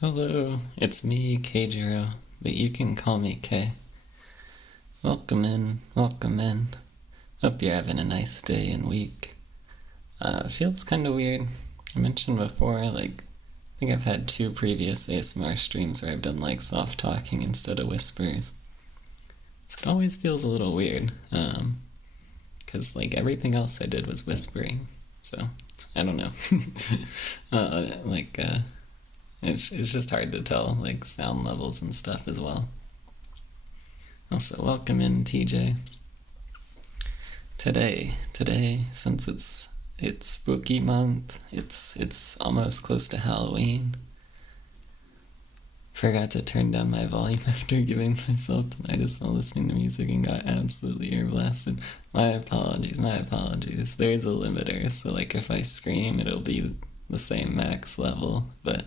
Hello, it's me, K0, but you can call me K. Welcome in, welcome in. Hope you're having a nice day and week. Feels kinda weird. I mentioned before, I think I've had 2 previous ASMR streams where I've done, soft talking instead of whispers. So it always feels a little weird, because, everything else I did was whispering. So, I don't know. It's just hard to tell, sound levels and stuff as well. Also, welcome in, TJ. Today, since it's spooky month, it's almost close to Halloween. Forgot to turn down my volume after giving myself tinnitus while listening to music and got absolutely ear blasted. My apologies. There's a limiter, so if I scream, it'll be the same max level, but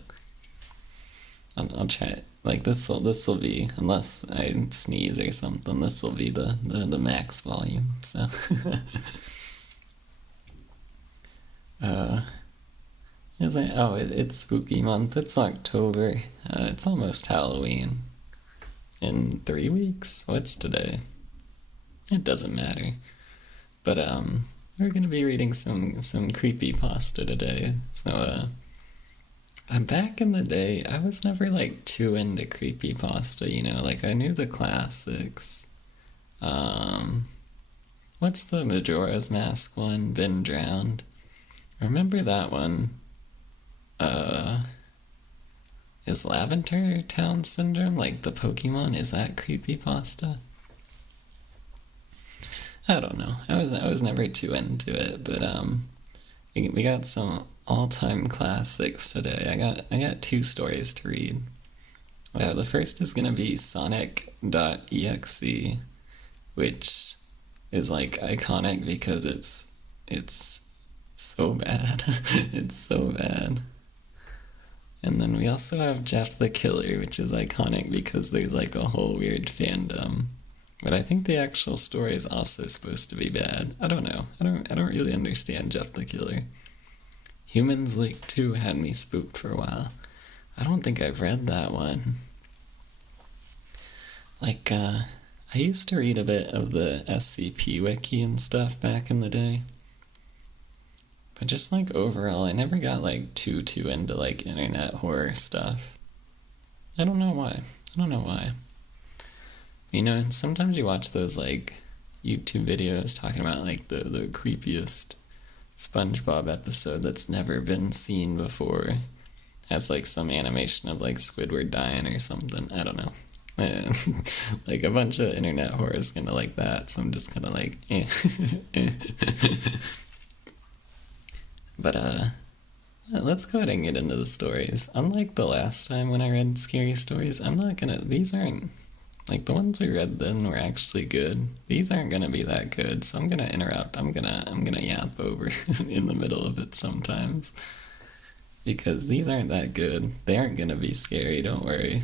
I'll try it. This'll be, unless I sneeze or something, this'll be the max volume, so. It's spooky month, it's October, it's almost Halloween. In 3 weeks? What's today? It doesn't matter. But, we're gonna be reading some creepypasta today, so, back in the day, I was never, too into creepypasta, I knew the classics. What's the Majora's Mask one? Been Drowned. I remember that one. Is Lavender Town Syndrome, the Pokemon, is that creepypasta? I don't know. I was never too into it, but, we got some all-time classics today. I got 2 stories to read. The first is gonna be sonic.exe, which is iconic because it's so bad. It's so bad. And then we also have Jeff the Killer, which is iconic because there's a whole weird fandom. But I think the actual story is also supposed to be bad. I don't know. I don't really understand Jeff the Killer. Humans League 2 had me spooked for a while. I don't think I've read that one. I used to read a bit of the SCP wiki and stuff back in the day. But just overall, I never got too into internet horror stuff. I don't know why. Sometimes you watch those YouTube videos talking about the creepiest SpongeBob episode that's never been seen before. Has some animation of Squidward dying or something. I don't know. A bunch of internet horror is kinda like that, so I'm just kinda eh. But let's go ahead and get into the stories. Unlike the last time when I read scary stories, these aren't, the ones we read then were actually good. These aren't gonna be that good, so I'm gonna interrupt. I'm gonna yap over in the middle of it sometimes. Because these aren't that good. They aren't gonna be scary, don't worry.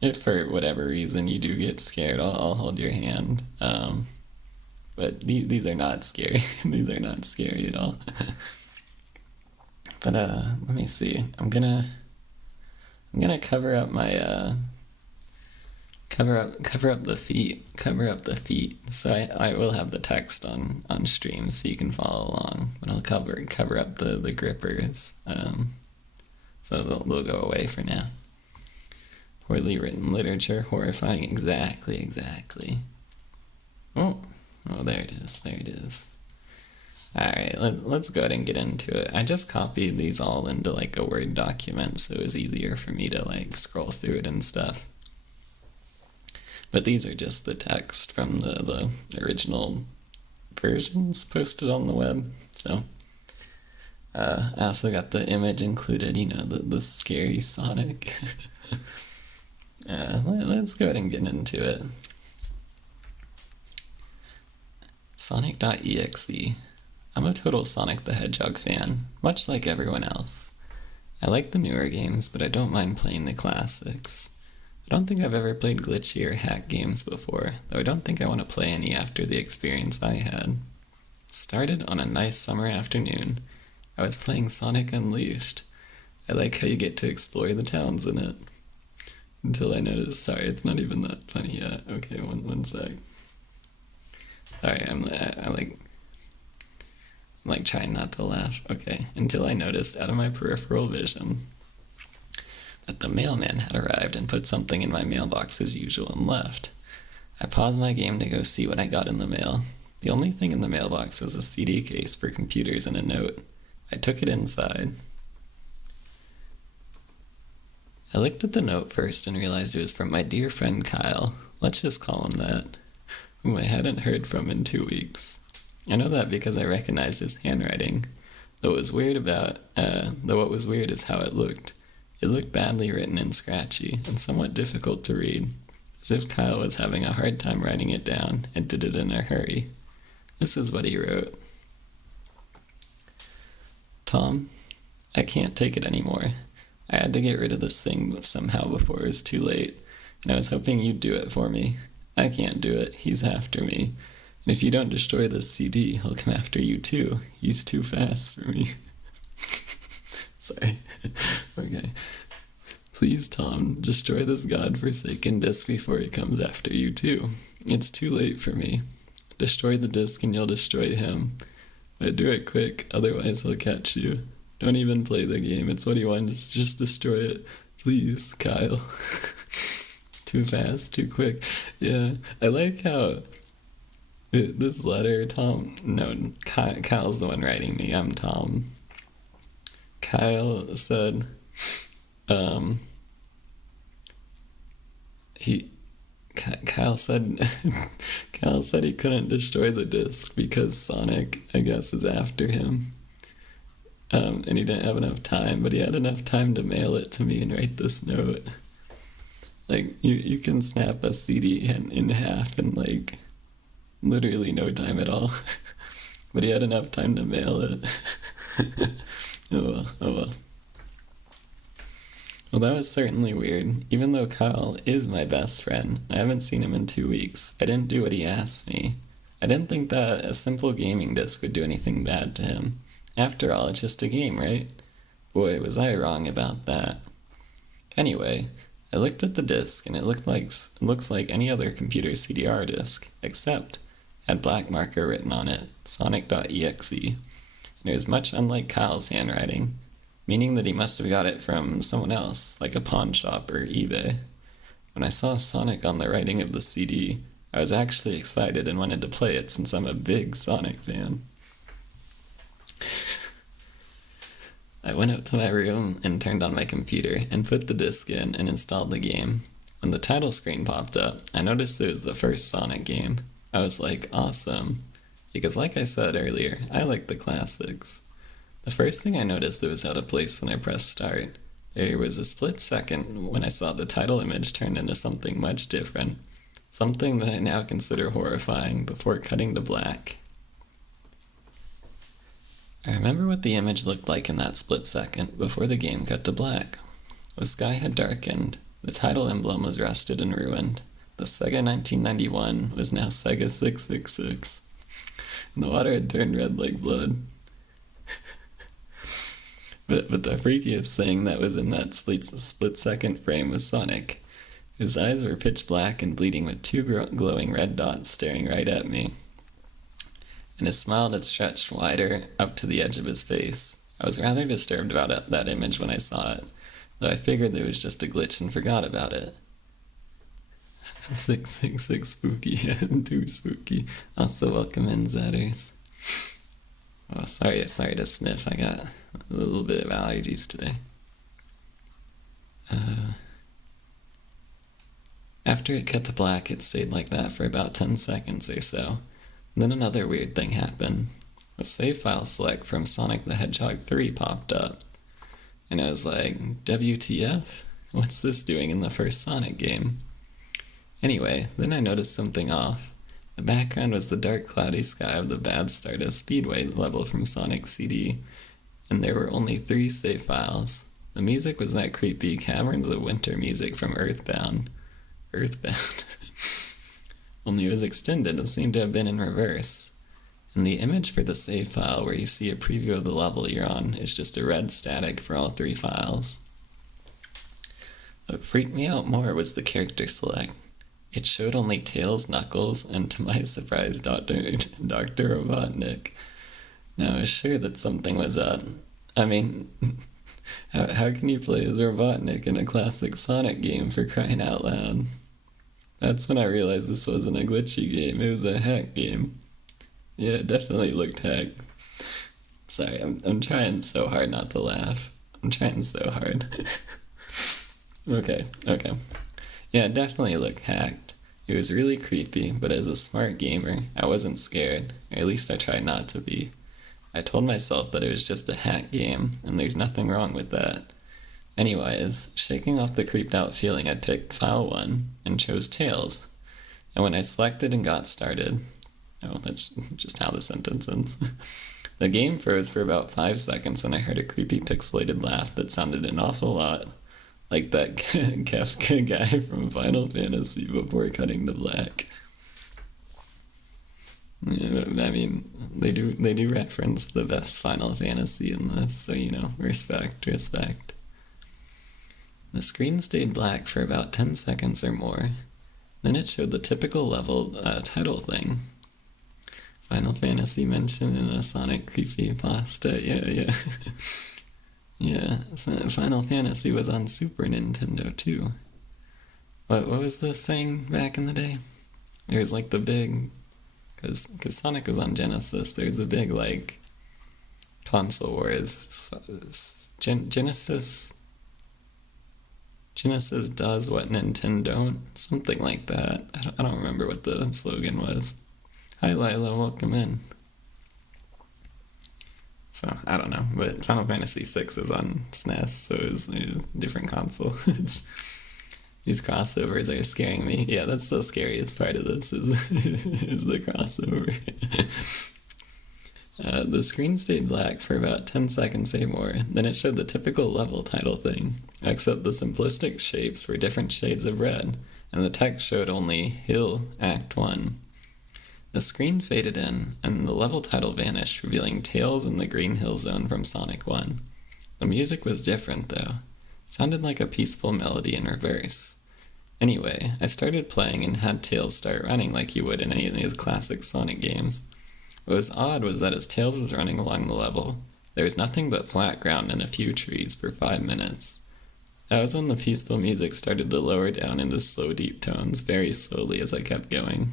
If for whatever reason you do get scared, I'll hold your hand. But these are not scary. These are not scary at all. But let me see. I'm gonna cover up my cover up the feet. So I will have the text on stream so you can follow along. But I'll cover up the grippers. So they'll go away for now. Poorly written literature, horrifying. Exactly. Oh, there it is. Alright, let's go ahead and get into it. I just copied these all into a Word document so it was easier for me to scroll through it and stuff. But these are just the text from the original versions posted on the web. So I also got the image included, the scary Sonic. Let's go ahead and get into it. Sonic.exe. I'm a total Sonic the Hedgehog fan, much like everyone else. I like the newer games, but I don't mind playing the classics. I don't think I've ever played glitchy or hack games before, though I don't think I want to play any after the experience I had. Started on a nice summer afternoon. I was playing Sonic Unleashed. I like how you get to explore the towns in it. Until I noticed, sorry, it's not even that funny yet. Okay, one sec. Sorry, I'm like trying not to laugh. Okay, until I noticed out of my peripheral vision that the mailman had arrived and put something in my mailbox as usual and left. I paused my game to go see what I got in the mail. The only thing in the mailbox was a CD case for computers and a note. I took it inside. I looked at the note first and realized it was from my dear friend Kyle. Let's just call him that. Whom I hadn't heard from in 2 weeks. I know that because I recognized his handwriting. Though what was weird is how it looked. It looked badly written and scratchy, and somewhat difficult to read, as if Kyle was having a hard time writing it down and did it in a hurry. This is what he wrote. Tom, I can't take it anymore. I had to get rid of this thing somehow before it was too late, and I was hoping you'd do it for me. I can't do it. He's after me. And if you don't destroy this CD, he'll come after you too. He's too fast for me. Sorry. Okay. Please, Tom, destroy this godforsaken disc before he comes after you too. It's too late for me. Destroy the disc and you'll destroy him. But do it quick, otherwise he'll catch you. Don't even play the game. It's what he wants. Just destroy it. Please, Kyle. Too fast, too quick. Yeah, I like how this letter, Tom... No, Kyle's the one writing me. I'm Tom. Kyle said... Kyle said... Kyle said he couldn't destroy the disc because Sonic, I guess, is after him. And he didn't have enough time, but he had enough time to mail it to me and write this note. Like, you can snap a CD in half in, like, literally no time at all. But he had enough time to mail it. Oh well. Well, that was certainly weird. Even though Kyle is my best friend, I haven't seen him in 2 weeks. I didn't do what he asked me. I didn't think that a simple gaming disc would do anything bad to him. After all, it's just a game, right? Boy, was I wrong about that. Anyway, I looked at the disc, and it looks like any other computer CDR disc, except it had black marker written on it, sonic.exe, and it was much unlike Kyle's handwriting, meaning that he must have got it from someone else, like a pawn shop or eBay. When I saw Sonic on the writing of the CD, I was actually excited and wanted to play it since I'm a big Sonic fan. I went up to my room and turned on my computer and put the disc in and installed the game. When the title screen popped up, I noticed it was the first Sonic game. I was like, awesome. Because like I said earlier, I like the classics. The first thing I noticed that was out of place when I pressed start. There was a split second when I saw the title image turn into something much different. Something that I now consider horrifying before cutting to black. I remember what the image looked like in that split second before the game cut to black. The sky had darkened, the title emblem was rusted and ruined, the Sega 1991 was now Sega 666, and the water had turned red like blood. But the freakiest thing that was in that split second frame was Sonic. His eyes were pitch black and bleeding with two glowing red dots staring right at me. And his smile had stretched wider up to the edge of his face. I was rather disturbed about that image when I saw it, though I figured it was just a glitch and forgot about it. 666 spooky, too spooky. Also welcome in, Zatters. Oh, sorry to sniff. I got a little bit of allergies today. After it cut to black, it stayed like that for about 10 seconds or so. Then another weird thing happened. A save file select from Sonic the Hedgehog 3 popped up. And I was like, WTF? What's this doing in the first Sonic game? Anyway, then I noticed something off. The background was the dark cloudy sky of the Bad Stardust Speedway level from Sonic CD. And there were only 3 save files. The music was that creepy Caverns of Winter music from Earthbound. Only it was extended and seemed to have been in reverse. And the image for the save file where you see a preview of the level you're on is just a red static for all 3 files. What freaked me out more was the character select. It showed only Tails, Knuckles, and to my surprise, Dr. Robotnik. Now I was sure that something was up. I mean, how can you play as Robotnik in a classic Sonic game, for crying out loud? That's when I realized this wasn't a glitchy game, it was a hack game. Yeah, it definitely looked hacked. Sorry, I'm trying so hard not to laugh. I'm trying so hard. Okay. Yeah, it definitely looked hacked. It was really creepy, but as a smart gamer, I wasn't scared, or at least I tried not to be. I told myself that it was just a hack game, and there's nothing wrong with that. Anyways, shaking off the creeped out feeling, I picked file 1 and chose Tails. And when I selected and got started, that's just how the sentence ends. The game froze for about 5 seconds and I heard a creepy pixelated laugh that sounded an awful lot like that Kafka guy from Final Fantasy before cutting to black. Yeah, I mean, they do reference the best Final Fantasy in this, so respect. The screen stayed black for about 10 seconds or more. Then it showed the typical level title thing. Final Fantasy mentioned in a Sonic creepypasta. Yeah. Yeah, so Final Fantasy was on Super Nintendo too. What was this thing back in the day? There was like the big, because Sonic was on Genesis. There's the big console wars. Genesis does what Nintendo don't, something like that. I don't remember what the slogan was. Hi Lila, welcome in. So, I don't know, but Final Fantasy VI is on SNES, so it was a different console. These crossovers are scaring me. Yeah, that's the scariest part of this, is the crossover. The screen stayed black for about 10 seconds or more, then it showed the typical level title thing, except the simplistic shapes were different shades of red, and the text showed only Hill Act 1. The screen faded in, and the level title vanished, revealing Tails in the Green Hill Zone from Sonic 1. The music was different, though. It sounded like a peaceful melody in reverse. Anyway, I started playing and had Tails start running like you would in any of these classic Sonic games. What was odd was that as Tails was running along the level, there was nothing but flat ground and a few trees for 5 minutes. That was when the peaceful music started to lower down into slow, deep tones very slowly as I kept going.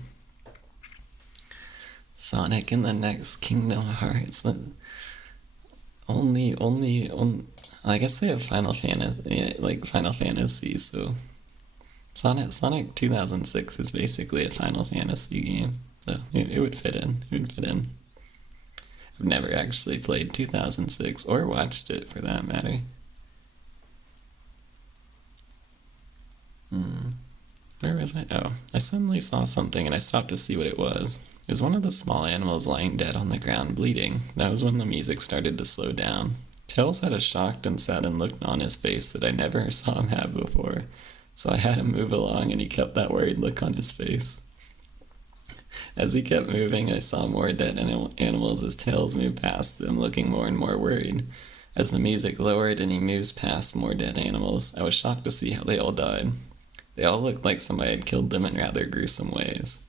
Sonic in the next Kingdom Hearts. Only. I guess they have Final Fantasy, so Sonic 2006 is basically a Final Fantasy game, so it would fit in. I've never actually played 2006 or watched it for that matter. Where was I? Oh, I suddenly saw something and I stopped to see what it was. It was one of the small animals lying dead on the ground bleeding. That was when the music started to slow down. Tails had a shocked and saddened look on his face that I never saw him have before, so I had him move along and he kept that worried look on his face. As he kept moving, I saw more dead animals as Tails moved past them, looking more and more worried. As the music lowered and he moves past more dead animals, I was shocked to see how they all died. They all looked like somebody had killed them in rather gruesome ways.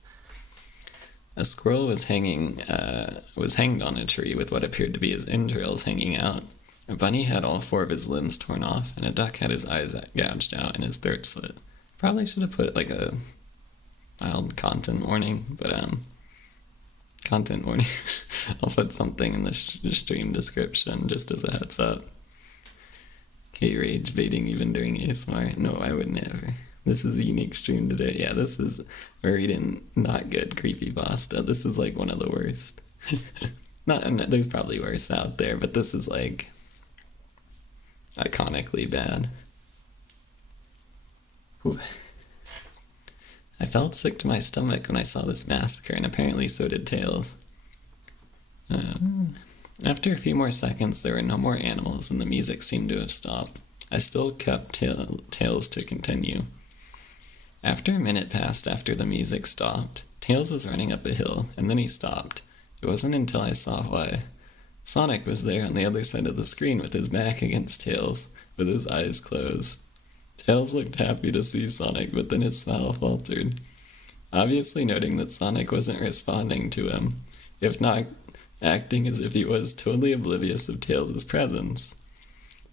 A squirrel was hanged on a tree with what appeared to be his entrails hanging out. A bunny had all 4 of his limbs torn off, and a duck had his eyes gouged out and his throat slit. Probably should have put a mild content warning, but content warning. I'll put something in the stream description just as a heads up. Kate rage baiting even during ASMR. No, I would never. This is a unique stream today. Yeah, we're reading not good creepypasta. This is one of the worst. There's probably worse out there, but this is iconically bad. Whew. I felt sick to my stomach when I saw this massacre, and apparently so did Tails. After a few more seconds, there were no more animals, and the music seemed to have stopped. I still kept Tails to continue. After a minute passed after the music stopped, Tails was running up a hill, and then he stopped. It wasn't until I saw why. Sonic was there on the other side of the screen with his back against Tails, with his eyes closed. Tails looked happy to see Sonic, but then his smile faltered, obviously noting that Sonic wasn't responding to him, if not acting as if he was totally oblivious of Tails' presence.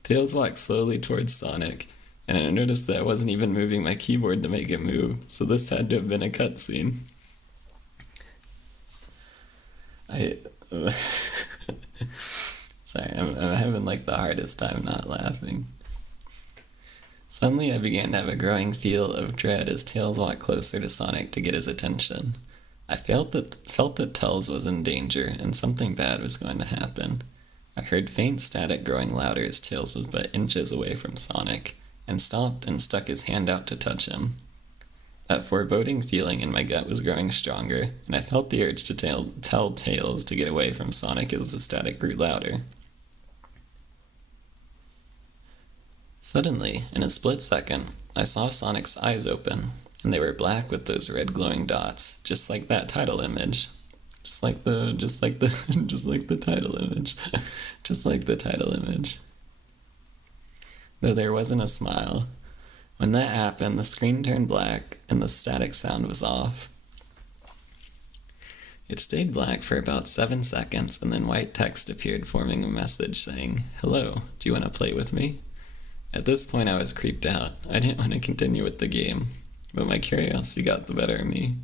Tails walked slowly towards Sonic, and I noticed that I wasn't even moving my keyboard to make it move, so this had to have been a cutscene. Sorry, I'm having like the hardest time not laughing. Suddenly I began to have a growing feel of dread as Tails walked closer to Sonic to get his attention. I felt that Tails was in danger and something bad was going to happen. I heard faint static growing louder as Tails was but inches away from Sonic, and stopped and stuck his hand out to touch him. That foreboding feeling in my gut was growing stronger, and I felt the urge to tell Tails to get away from Sonic as the static grew louder. Suddenly, in a split second, I saw Sonic's eyes open, and they were black with those red glowing dots, just like that title image. Just like the title image. Just like the title image. Though there wasn't a smile. When that happened, the screen turned black, and the static sound was off. It stayed black for about 7 seconds, and then white text appeared forming a message saying, "Hello, do you want to play with me?" At this point I was creeped out. I didn't want to continue with the game, but my curiosity got the better of me.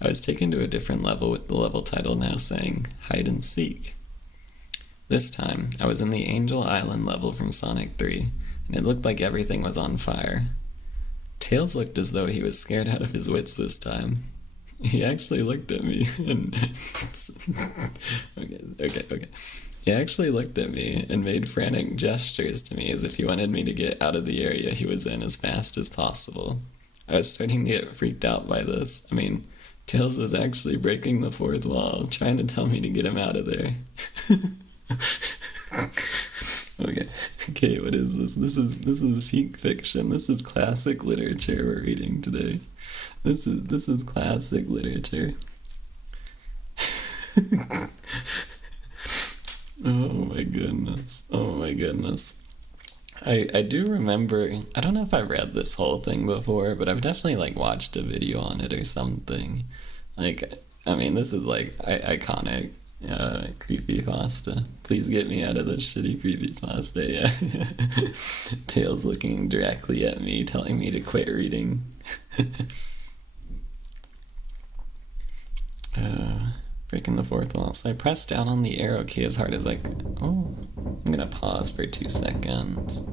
I was taken to a different level with the level title now saying, "Hide and Seek." This time, I was in the Angel Island level from Sonic 3, and it looked like everything was on fire. Tails looked as though he was scared out of his wits this time. He actually looked at me and... Okay. He actually looked at me and made frantic gestures to me as if he wanted me to get out of the area he was in as fast as possible. I was starting to get freaked out by this. I mean, Tails was actually breaking the fourth wall, trying to tell me to get him out of there. Okay, what is this? This is peak fiction. This is classic literature we're reading today. This is classic literature. Oh my goodness. I do remember, I don't know if I've read this whole thing before, but I've definitely like watched a video on it or something. Like, I mean, this is like iconic creepypasta. Please get me out of this shitty creepypasta, yeah. Tails looking directly at me, telling me to quit reading. Breaking the fourth wall. So I pressed down on the arrow key as hard as I could. Oh, I'm gonna pause for 2 seconds.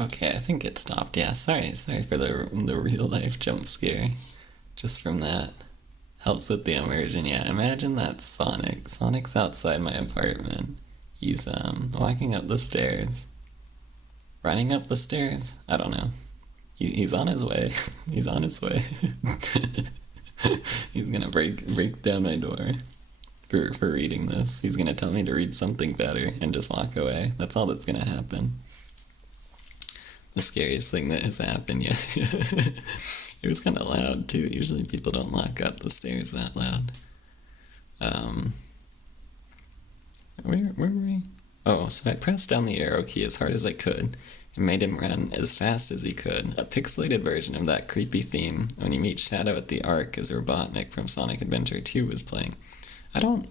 Okay, I think it stopped. Yeah, sorry for the real life jump scare. Just from that. Helps with the immersion, yeah. Imagine that's Sonic. Sonic's outside my apartment. He's walking up the stairs. Running up the stairs? I don't know. He's on his way. He's on his way. He's gonna break down my door for reading this. He's gonna tell me to read something better and just walk away. That's all that's gonna happen. The scariest thing that has happened yet. It was kind of loud too. Usually people don't lock up the stairs that loud. Where were we? Oh, so I pressed down the arrow key as hard as I could and made him run as fast as he could. A pixelated version of that creepy theme when you meet Shadow at the Ark as Robotnik from Sonic Adventure 2 was playing. I don't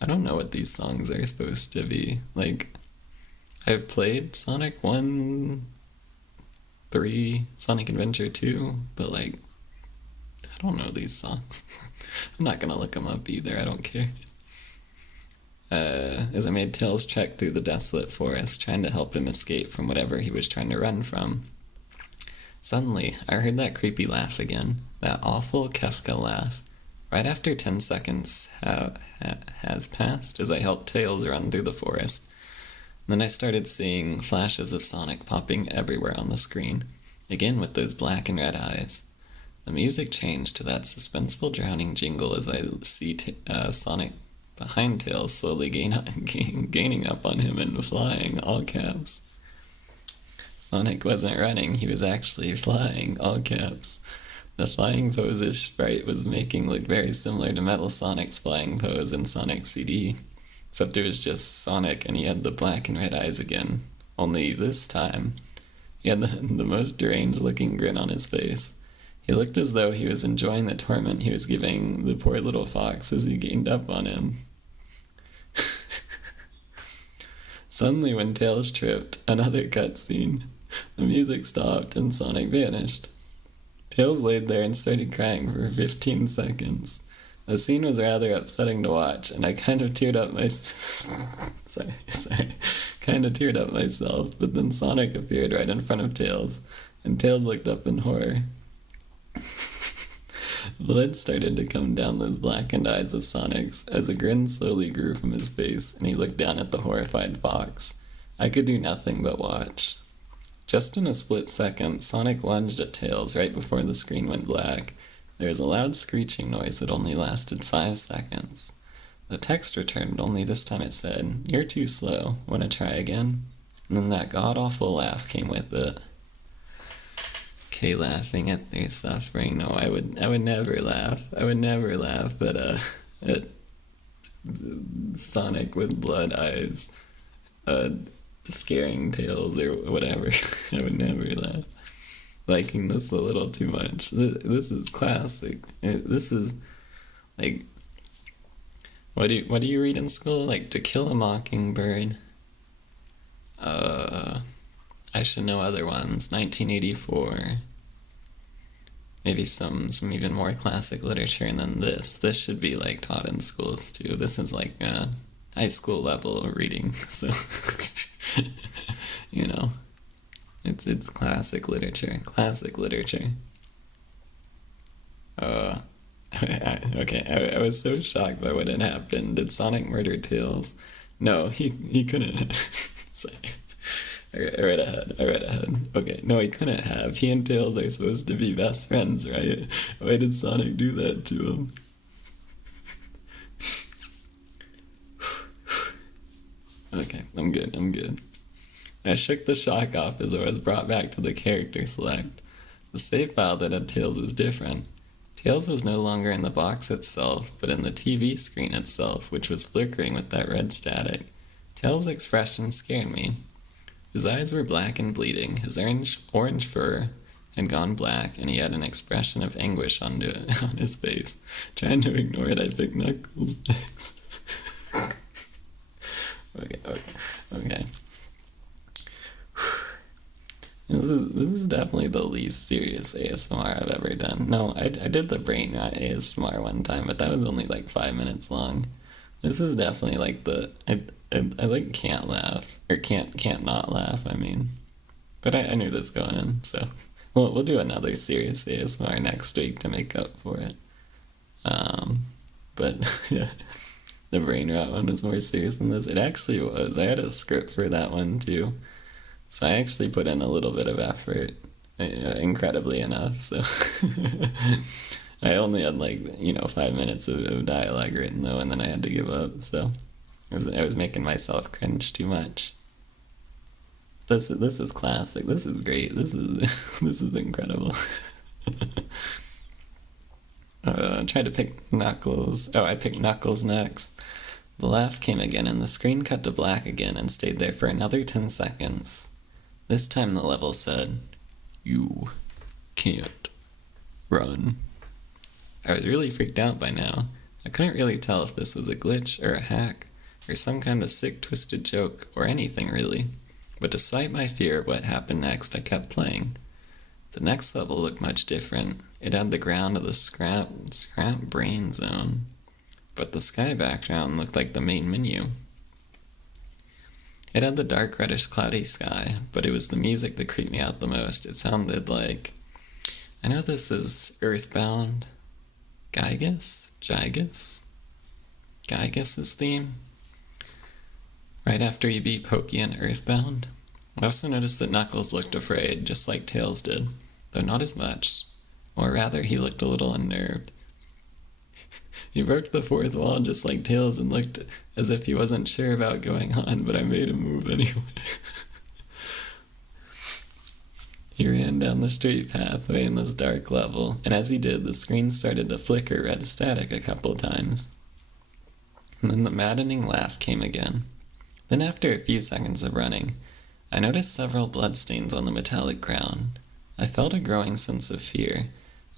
know what these songs are supposed to be. Like, I've played Sonic 1, 3, Sonic Adventure 2, but like, I don't know these songs. I'm not gonna look them up either, I don't care. As I made Tails trek through the desolate forest, trying to help him escape from whatever he was trying to run from. Suddenly, I heard that creepy laugh again, that awful Kefka laugh. Right after 10 seconds has passed as I helped Tails run through the forest. Then I started seeing flashes of Sonic popping everywhere on the screen. again with those black and red eyes. The music changed to that suspenseful drowning jingle as I see Sonic behind Tails slowly gaining up on him and flying, all caps. Sonic wasn't running, he was actually flying, all caps. The flying pose his sprite was making looked very similar to Metal Sonic's flying pose in Sonic CD, except it was just Sonic and he had the black and red eyes again. Only this time, he had the most deranged looking grin on his face. He looked as though he was enjoying the torment he was giving the poor little fox as he gained up on him. Suddenly, when Tails tripped, another cutscene. The music stopped and Sonic vanished. Tails laid there and started crying for 15 seconds. The scene was rather upsetting to watch, and I kind of teared up kind of teared up myself, but then Sonic appeared right in front of Tails, and Tails looked up in horror. Blood started to come down those blackened eyes of Sonic's as a grin slowly grew from his face, and he looked down at the horrified fox. I could do nothing but watch. Just in a split second, Sonic lunged at Tails right before the screen went black. There was a loud screeching noise that only lasted 5 seconds. The text returned, only this time it said, "You're too slow. Want to try again?" And then that god-awful laugh came with it. Okay, laughing at their suffering. No, I would never laugh. I would never laugh at Sonic with blood eyes scaring Tails or whatever. I would never laugh. Liking this a little too much. This is classic. This is like, what do you read in school? Like To Kill a Mockingbird. I should know other ones. 1984. Maybe some even more classic literature, and then this. This should be like taught in schools too. This is like high school level reading. So you know, it's classic literature. Classic literature. Okay, I was so shocked by what had happened. Did Sonic murder Tails? No, he couldn't. Sorry. I read ahead. Okay, no, he couldn't have. He and Tails are supposed to be best friends, right? Why did Sonic do that to him? Okay, I'm good. I shook the shock off as I was brought back to the character select. The save file that had Tails was different. Tails was no longer in the box itself, but in the TV screen itself, which was flickering with that red static. Tails' expression scared me. His eyes were black and bleeding, his orange fur had gone black, and he had an expression of anguish on his face. Trying to ignore it, I picked Knuckles next. Okay. This is definitely the least serious ASMR I've ever done. No, I did the brain rot ASMR one time, but that was only like 5 minutes long. This is definitely like I like can't laugh, or can't not laugh, I mean. But I knew this going in, so we'll do another serious ASMR next week to make up for it. But yeah, the brain rot one was more serious than this. It actually was. I had a script for that one too. So I actually put in a little bit of effort, incredibly enough, so I only had 5 minutes of dialogue written though, and then I had to give up, so I was making myself cringe too much. This is classic. This is great. This is incredible. I tried to pick Knuckles. Oh, I picked Knuckles next. The laugh came again, and the screen cut to black again and stayed there for another 10 seconds. This time the level said, "You can't run." I was really freaked out by now. I couldn't really tell if this was a glitch or a hack, or some kind of sick, twisted joke, or anything really. But despite my fear of what happened next, I kept playing. The next level looked much different. It had the ground of the scrap brain zone. But the sky background looked like the main menu. It had the dark reddish cloudy sky, but it was the music that creeped me out the most. It sounded like, I know this is Earthbound, Gygus' theme. Right after you beat Pokey in Earthbound, I also noticed that Knuckles looked afraid, just like Tails did, though not as much. Or rather, he looked a little unnerved. He broke the fourth wall just like Tails and looked as if he wasn't sure about going on, but I made him move anyway. He ran down the straight pathway in this dark level, and as he did, the screen started to flicker red static a couple times. And then the maddening laugh came again. Then after a few seconds of running, I noticed several bloodstains on the metallic ground. I felt a growing sense of fear,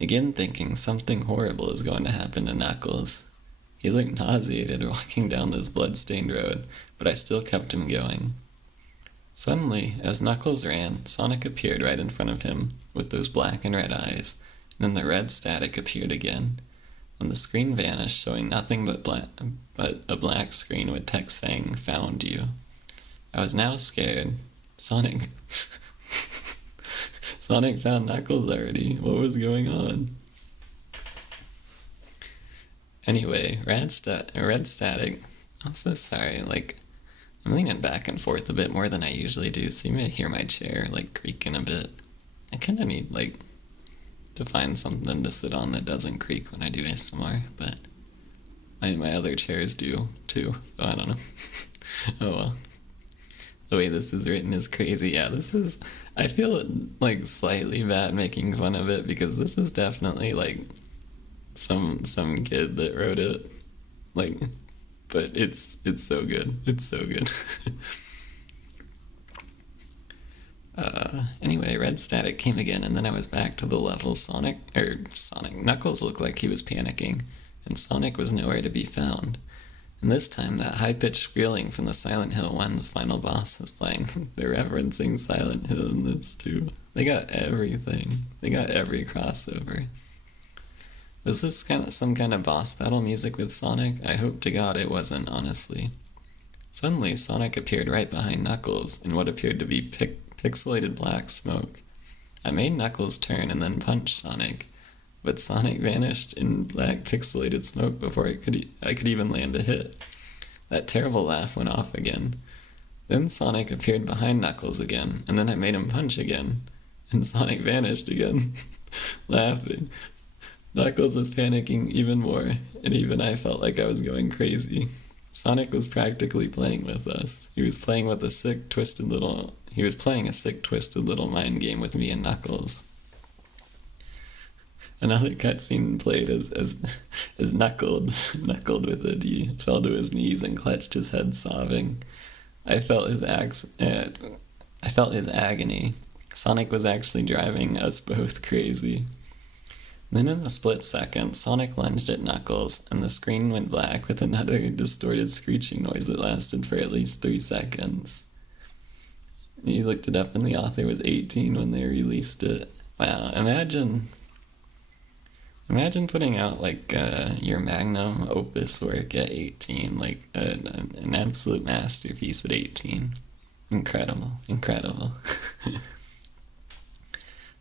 again thinking something horrible is going to happen to Knuckles. He looked nauseated walking down this blood-stained road, but I still kept him going. Suddenly, as Knuckles ran, Sonic appeared right in front of him, with those black and red eyes, and then the red static appeared again. When the screen vanished, showing nothing but a black screen with text saying, "Found you." I was now scared. Sonic found Knuckles already. What was going on? Anyway, red static. I'm so sorry, I'm leaning back and forth a bit more than I usually do, so you may hear my chair, creaking a bit. I kinda need, to find something to sit on that doesn't creak when I do ASMR, but my other chairs do, too, so I don't know. Oh well. The way this is written is crazy. Yeah, I feel, slightly bad making fun of it, because this is definitely, some kid that wrote it, but it's so good. It's so good. Anyway, red static came again, and then I was back to the level Knuckles looked like he was panicking, and Sonic was nowhere to be found. And this time, that high-pitched squealing from the Silent Hill 1's final boss was playing. They're referencing Silent Hill in this, too. They got everything. They got every crossover. Was this some kind of boss battle music with Sonic? I hope to God it wasn't, honestly. Suddenly, Sonic appeared right behind Knuckles in what appeared to be pixelated black smoke. I made Knuckles turn and then punch Sonic, but Sonic vanished in black pixelated smoke before I could even land a hit. That terrible laugh went off again. Then Sonic appeared behind Knuckles again, and then I made him punch again, and Sonic vanished again, laughing. Knuckles was panicking even more, and even I felt like I was going crazy. Sonic was practically playing with us. He was playing a sick, twisted little mind game with me and Knuckles. Another cutscene played as Knuckled with a D, fell to his knees and clutched his head, sobbing. I felt his agony. Sonic was actually driving us both crazy. Then in a split second, Sonic lunged at Knuckles, and the screen went black with another distorted screeching noise that lasted for at least 3 seconds. You looked it up, and the author was 18 when they released it. Wow, imagine putting out, your magnum opus work at 18, an absolute masterpiece at 18. Incredible.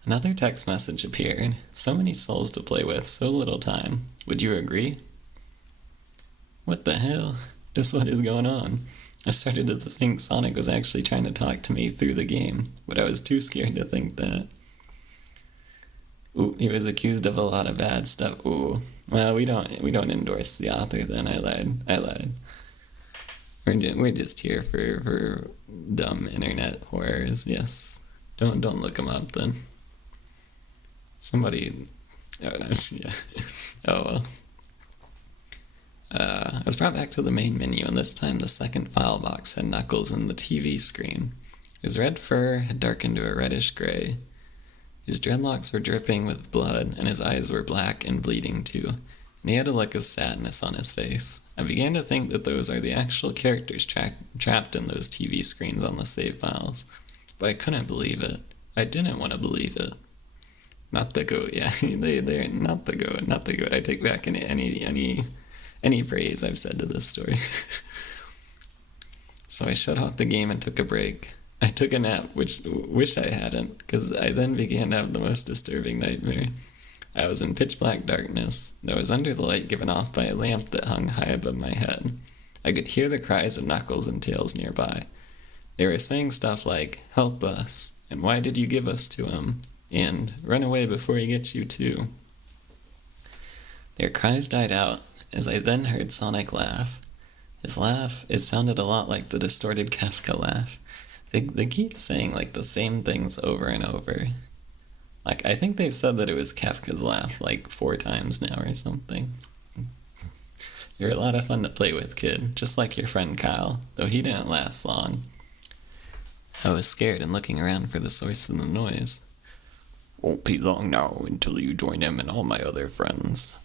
Another text message appeared. So many souls to play with, so little time. Would you agree? What the hell? Just what is going on? I started to think Sonic was actually trying to talk to me through the game, but I was too scared to think that. Ooh, he was accused of a lot of bad stuff. Ooh. Well, we don't endorse the author then. I lied. We're just here for dumb internet horrors, yes. Don't look them up then. Somebody... Oh, no, yeah. Oh, well. I was brought back to the main menu, and this time the second file box had Knuckles in the TV screen. His red fur had darkened to a reddish gray. His dreadlocks were dripping with blood, and his eyes were black and bleeding too, and he had a look of sadness on his face. I began to think that those are the actual characters trapped in those TV screens on the save files, but I couldn't believe it. I didn't want to believe it. Not the goat, yeah. They're not the goat. I take back any praise I've said to this story. So I shut off the game and took a break. I took a nap, which wish I hadn't, because I then began to have the most disturbing nightmare. I was in pitch black darkness. I was under the light given off by a lamp that hung high above my head. I could hear the cries of Knuckles and Tails nearby. They were saying stuff like, "Help us," and "Why did you give us to him?" and "Run away before he gets you too." Their cries died out as I then heard Sonic laugh. His laugh, it sounded a lot like the distorted Kafka laugh. They keep saying like the same things over and over. Like, I think they've said that it was Kafka's laugh like 4 times now or something. You're a lot of fun to play with, kid, just like your friend Kyle, though he didn't last long. I was scared and looking around for the source of the noise. Won't be long now until you join him and all my other friends.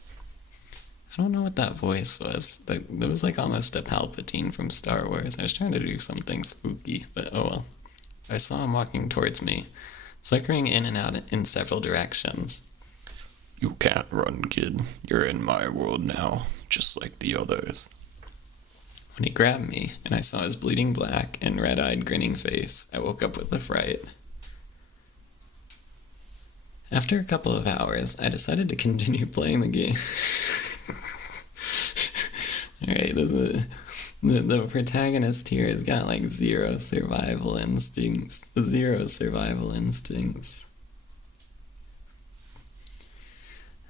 I don't know what that voice was. That was like almost a Palpatine from Star Wars. I was trying to do something spooky, but oh well. I saw him walking towards me, flickering in and out in several directions. You can't run, kid. You're in my world now, just like the others. When he grabbed me, and I saw his bleeding black and red-eyed grinning face, I woke up with a fright. After a couple of hours, I decided to continue playing the game. Alright, the protagonist here has got like 0 survival instincts. 0 survival instincts.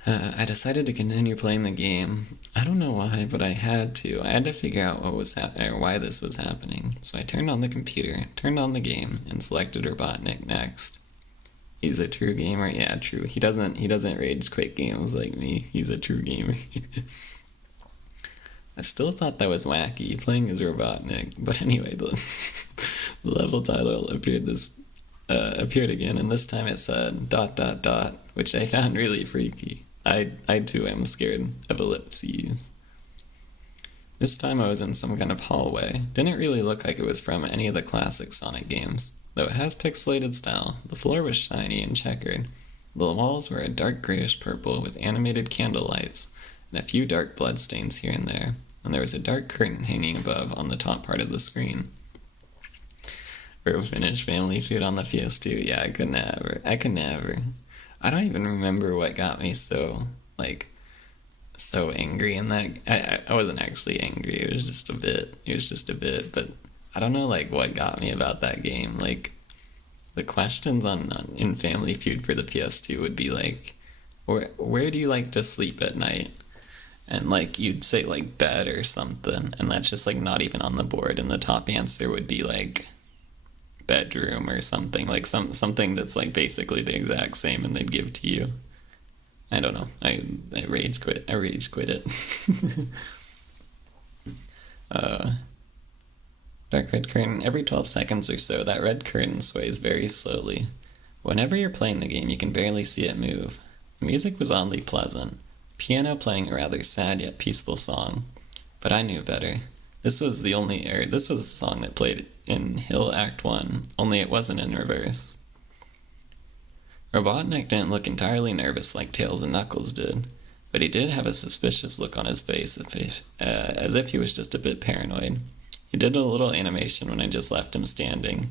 I decided to continue playing the game. I don't know why, but I had to. I had to figure out what was or why this was happening. So I turned on the computer, turned on the game, and selected Robotnik next. He's a true gamer. Yeah, true. He doesn't rage quit games like me. He's a true gamer. I still thought that was wacky, playing as Robotnik. But anyway, the level title appeared again, and this time it said ... which I found really freaky. I too am scared of ellipses. This time I was in some kind of hallway. Didn't really look like it was from any of the classic Sonic games. Though it has pixelated style, the floor was shiny and checkered. The walls were a dark grayish purple with animated candle lights, and a few dark bloodstains here and there, and there was a dark curtain hanging above on the top part of the screen. Finished Family Feud on the PS2. Yeah, I could never. I don't even remember what got me so angry in that. I wasn't actually angry. It was just a bit. But I don't know what got me about that game. Like, the questions in Family Feud for the PS2 would be like, where do you like to sleep at night? And you'd say bed or something, and that's just not even on the board. And the top answer would be bedroom or something, something that's basically the exact same, and they'd give to you. I don't know. I rage quit it. Dark red curtain. Every 12 seconds or so, that red curtain sways very slowly. Whenever you're playing the game, you can barely see it move. The music was oddly pleasant. Piano playing a rather sad yet peaceful song. But I knew better. This was the song that played in Hill Act 1, only it wasn't in reverse. Robotnik didn't look entirely nervous like Tails and Knuckles did, but he did have a suspicious look on his face, as if he was just a bit paranoid. He did a little animation when I just left him standing.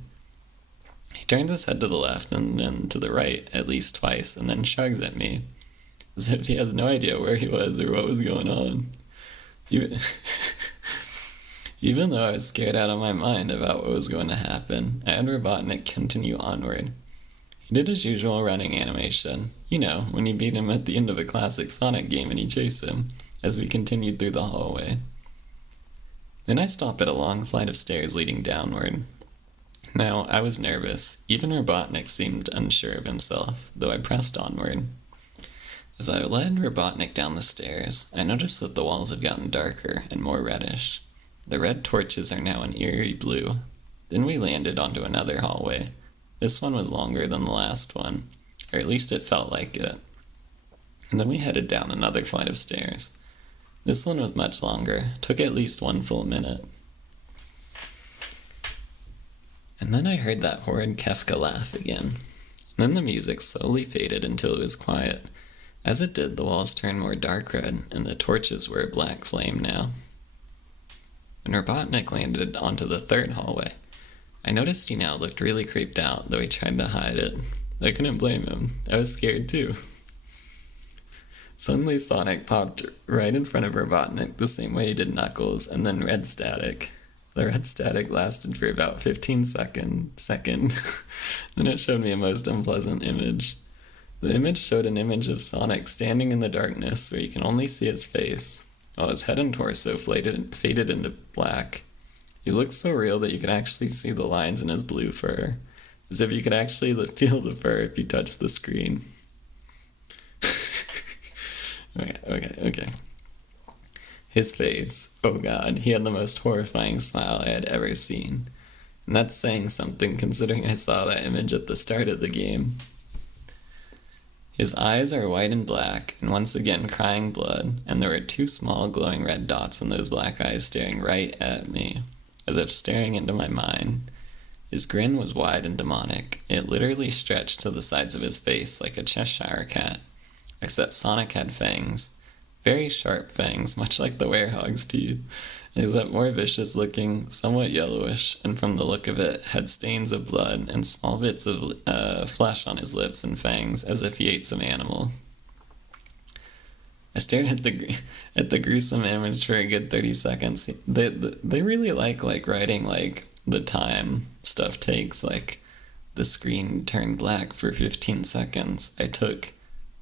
He turns his head to the left and then to the right at least twice, and then shrugs at me, as if he has no idea where he was or what was going on. Even though I was scared out of my mind about what was going to happen, I had Robotnik continue onward. He did his usual running animation. You know, when you beat him at the end of a classic Sonic game and you chase him, as we continued through the hallway. Then I stopped at a long flight of stairs leading downward. Now, I was nervous. Even Robotnik seemed unsure of himself, though I pressed onward. As I led Robotnik down the stairs, I noticed that the walls had gotten darker and more reddish. The red torches are now an eerie blue. Then we landed onto another hallway. This one was longer than the last one, or at least it felt like it. And then we headed down another flight of stairs. This one was much longer, took at least 1 full minute. And then I heard that horrid Kefka laugh again. And then the music slowly faded until it was quiet. As it did, the walls turned more dark red, and the torches were a black flame now. When Robotnik landed onto the third hallway, I noticed he now looked really creeped out, though he tried to hide it. I couldn't blame him. I was scared too. Suddenly Sonic popped right in front of Robotnik the same way he did Knuckles, and then red static. The red static lasted for about 15 second. Then it showed me a most unpleasant image. The image showed an image of Sonic standing in the darkness where you can only see his face, while his head and torso faded into black. He looked so real that you could actually see the lines in his blue fur, as if you could actually feel the fur if you touched the screen. Okay. His face, oh god, he had the most horrifying smile I had ever seen. And that's saying something considering I saw that image at the start of the game. His eyes are white and black, and once again crying blood, and there were 2 small glowing red dots in those black eyes staring right at me, as if staring into my mind. His grin was wide and demonic. It literally stretched to the sides of his face like a Cheshire cat, except Sonic had fangs. Very sharp fangs, much like the werehog's teeth, except more vicious looking, somewhat yellowish, and from the look of it, had stains of blood and small bits of flesh on his lips and fangs, as if he ate some animal. I stared at the gruesome image for a good 30 seconds. They really like writing like the time stuff takes. Like the screen turned black for 15 seconds. I took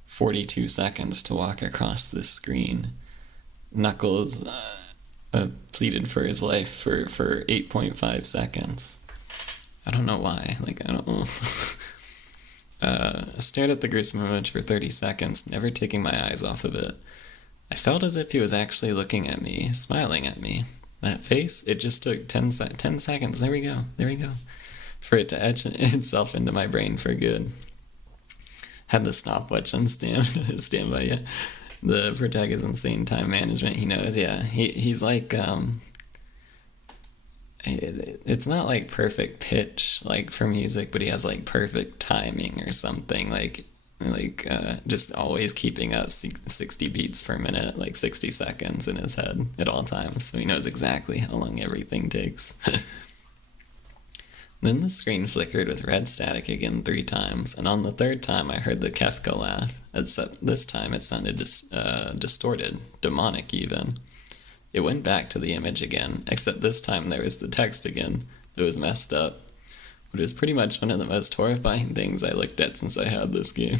42 seconds to walk across this screen. Knuckles pleaded for his life for 8.5 seconds. I don't know why. I don't know. I stared at the gruesome image for 30 seconds, never taking my eyes off of it. I felt as if he was actually looking at me, smiling at me. That face, it just took 10 seconds. There we go. For it to etch itself into my brain for good. Had the stopwatch on standby, yeah. The Protag is insane time management, he knows, yeah. He's like, it's not like perfect pitch, like for music, but he has like perfect timing or something, just always keeping up 60 beats per minute, like 60 seconds in his head at all times, so he knows exactly how long everything takes. Then the screen flickered with red static again 3 times, and on the 3rd time I heard the Kefka laugh, except this time it sounded distorted, demonic even. It went back to the image again, except this time there was the text again. It was messed up. But it was pretty much one of the most horrifying things I looked at since I had this game.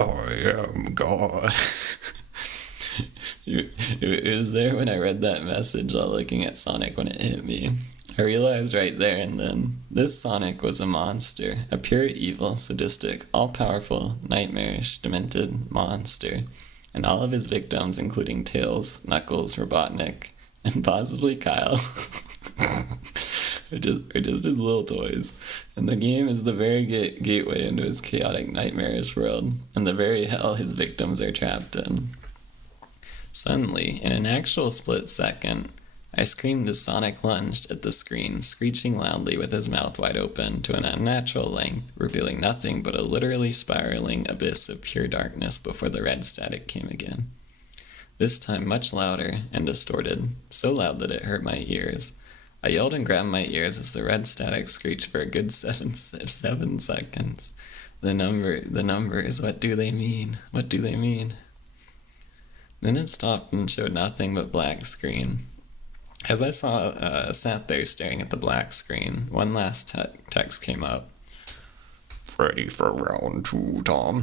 I am God. It was there when I read that message while looking at Sonic when it hit me. I realized right there and then, this Sonic was a monster, a pure evil, sadistic, all-powerful, nightmarish, demented monster, and all of his victims, including Tails, Knuckles, Robotnik, and possibly Kyle, are just his little toys. And the game is the very gateway into his chaotic, nightmarish world, and the very hell his victims are trapped in. Suddenly, in an actual split second, I screamed as Sonic lunged at the screen, screeching loudly with his mouth wide open to an unnatural length, revealing nothing but a literally spiraling abyss of pure darkness before the red static came again. This time much louder and distorted, so loud that it hurt my ears. I yelled and grabbed my ears as the red static screeched for a good 7 seconds. The numbers, what do they mean? What do they mean? Then it stopped and showed nothing but black screen. As I sat there staring at the black screen, one last text came up. Ready for round 2, Tom.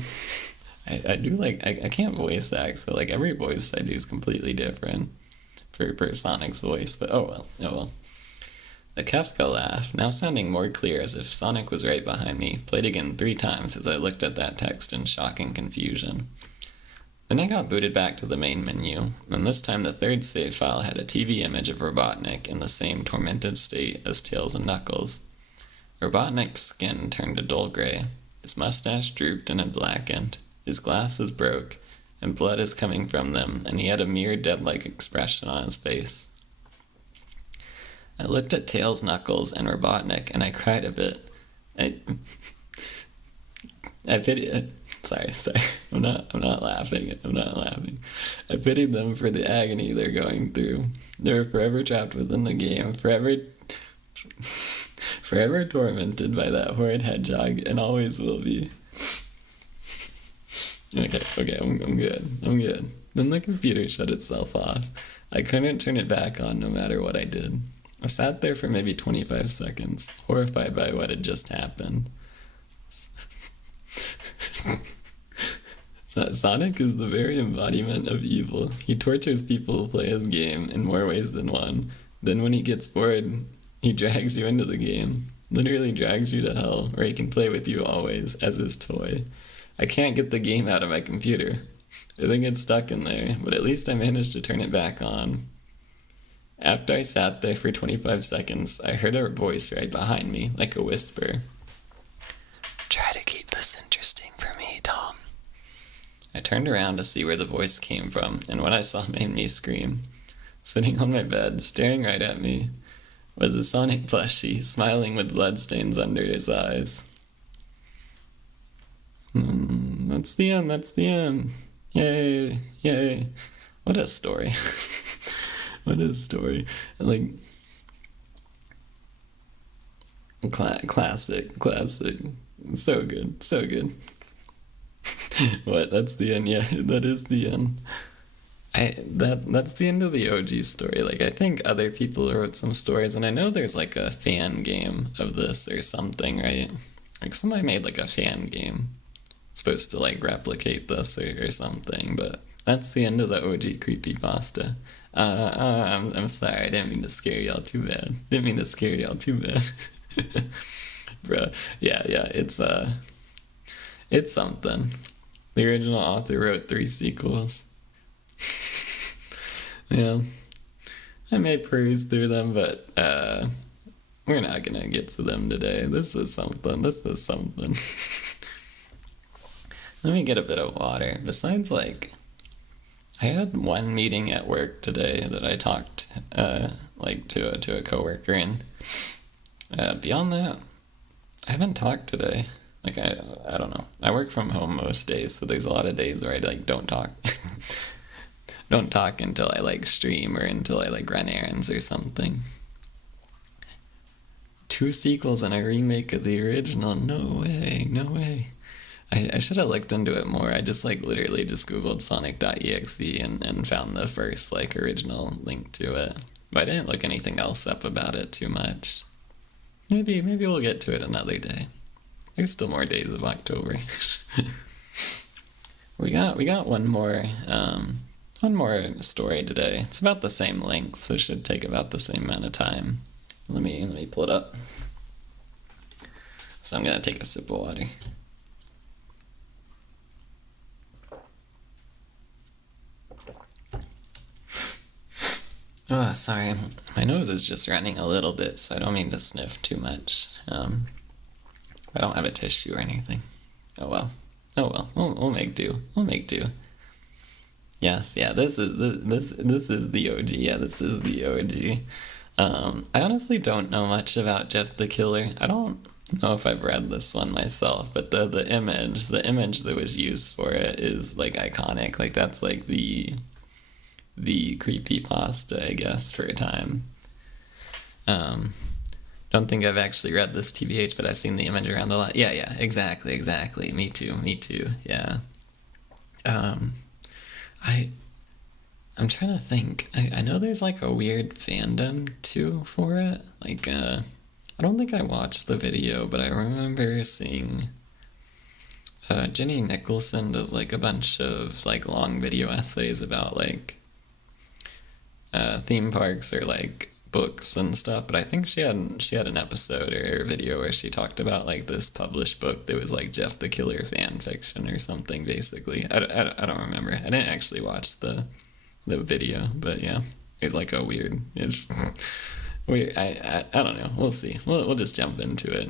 I can't voice act, so like every voice I do is completely different for Sonic's voice, but oh well. The Kefka laugh, now sounding more clear as if Sonic was right behind me, played again 3 times as I looked at that text in shocking confusion. Then I got booted back to the main menu, and this time the 3rd save file had a TV image of Robotnik in the same tormented state as Tails and Knuckles. Robotnik's skin turned a dull gray, his mustache drooped and had blackened, his glasses broke, and blood is coming from them, and he had a mere dead-like expression on his face. I looked at Tails, Knuckles, and Robotnik, and I cried a bit. I pitied. Sorry. I'm not laughing. I pitied them for the agony they're going through. They were forever trapped within the game, forever tormented by that horrid hedgehog, and always will be. Okay, I'm good. Then the computer shut itself off. I couldn't turn it back on no matter what I did. I sat there for maybe 25 seconds, horrified by what had just happened. Sonic is the very embodiment of evil. He tortures people who play his game in more ways than one. Then when he gets bored, he drags you into the game. Literally drags you to hell, where he can play with you always, as his toy. I can't get the game out of my computer. I think it's stuck in there, but at least I managed to turn it back on. After I sat there for 25 seconds, I heard a voice right behind me, like a whisper. Try to keep this interesting for me, Tom. I turned around to see where the voice came from, and what I saw made me scream. Sitting on my bed, staring right at me, was a Sonic plushie, smiling with bloodstains under his eyes. That's the end, that's the end. Yay, yay. What a story. What a story. Like, classic. So good, so good. What? That's the end? Yeah, that is the end. That's the end of the OG story. Like, I think other people wrote some stories, and I know there's like a fan game of this or something, right? Like somebody made like a fan game supposed to like replicate this or something, but that's the end of the OG creepypasta. I'm sorry, I didn't mean to scare y'all too bad. Bruh, yeah, it's something. The original author wrote 3 sequels. Yeah, I may peruse through them, but we're not gonna get to them today. This is something. Let me get a bit of water. Besides, like, I had one meeting at work today that I talked like to a coworker, and beyond that, I haven't talked today. Like, I don't know. I work from home most days, so there's a lot of days where I like don't talk. Don't talk until I like stream or until I like run errands or something. 2 sequels and a remake of the original. No way. I should have looked into it more. I just like literally just googled sonic.exe and found the first like original link to it. But I didn't look anything else up about it too much. Maybe we'll get to it another day. There's still more days of October. We got one more story today. It's about the same length, so it should take about the same amount of time. Let me pull it up. So I'm gonna take a sip of water. Oh, sorry. My nose is just running a little bit, so I don't mean to sniff too much. I don't have a tissue or anything. Oh well. We'll make do. Yes, yeah. This is the OG. Yeah, this is the OG. I honestly don't know much about Jeff the Killer. I don't know if I've read this one myself, but the image that was used for it is like iconic. Like that's like the creepypasta, I guess, for a time. Don't think I've actually read this TBH, but I've seen the image around a lot. Yeah, exactly. Me too. Yeah. I'm trying to think. I know there's like a weird fandom too for it. Like, I don't think I watched the video, but I remember seeing Jenny Nicholson does like a bunch of like long video essays about like theme parks or like books and stuff, but I think she had an episode or a video where she talked about like this published book that was like Jeff the Killer fan fiction or something, basically. I don't remember. I didn't actually watch the video, but yeah, it's like a weird, it's weird. I don't know. We'll see. We'll just jump into it.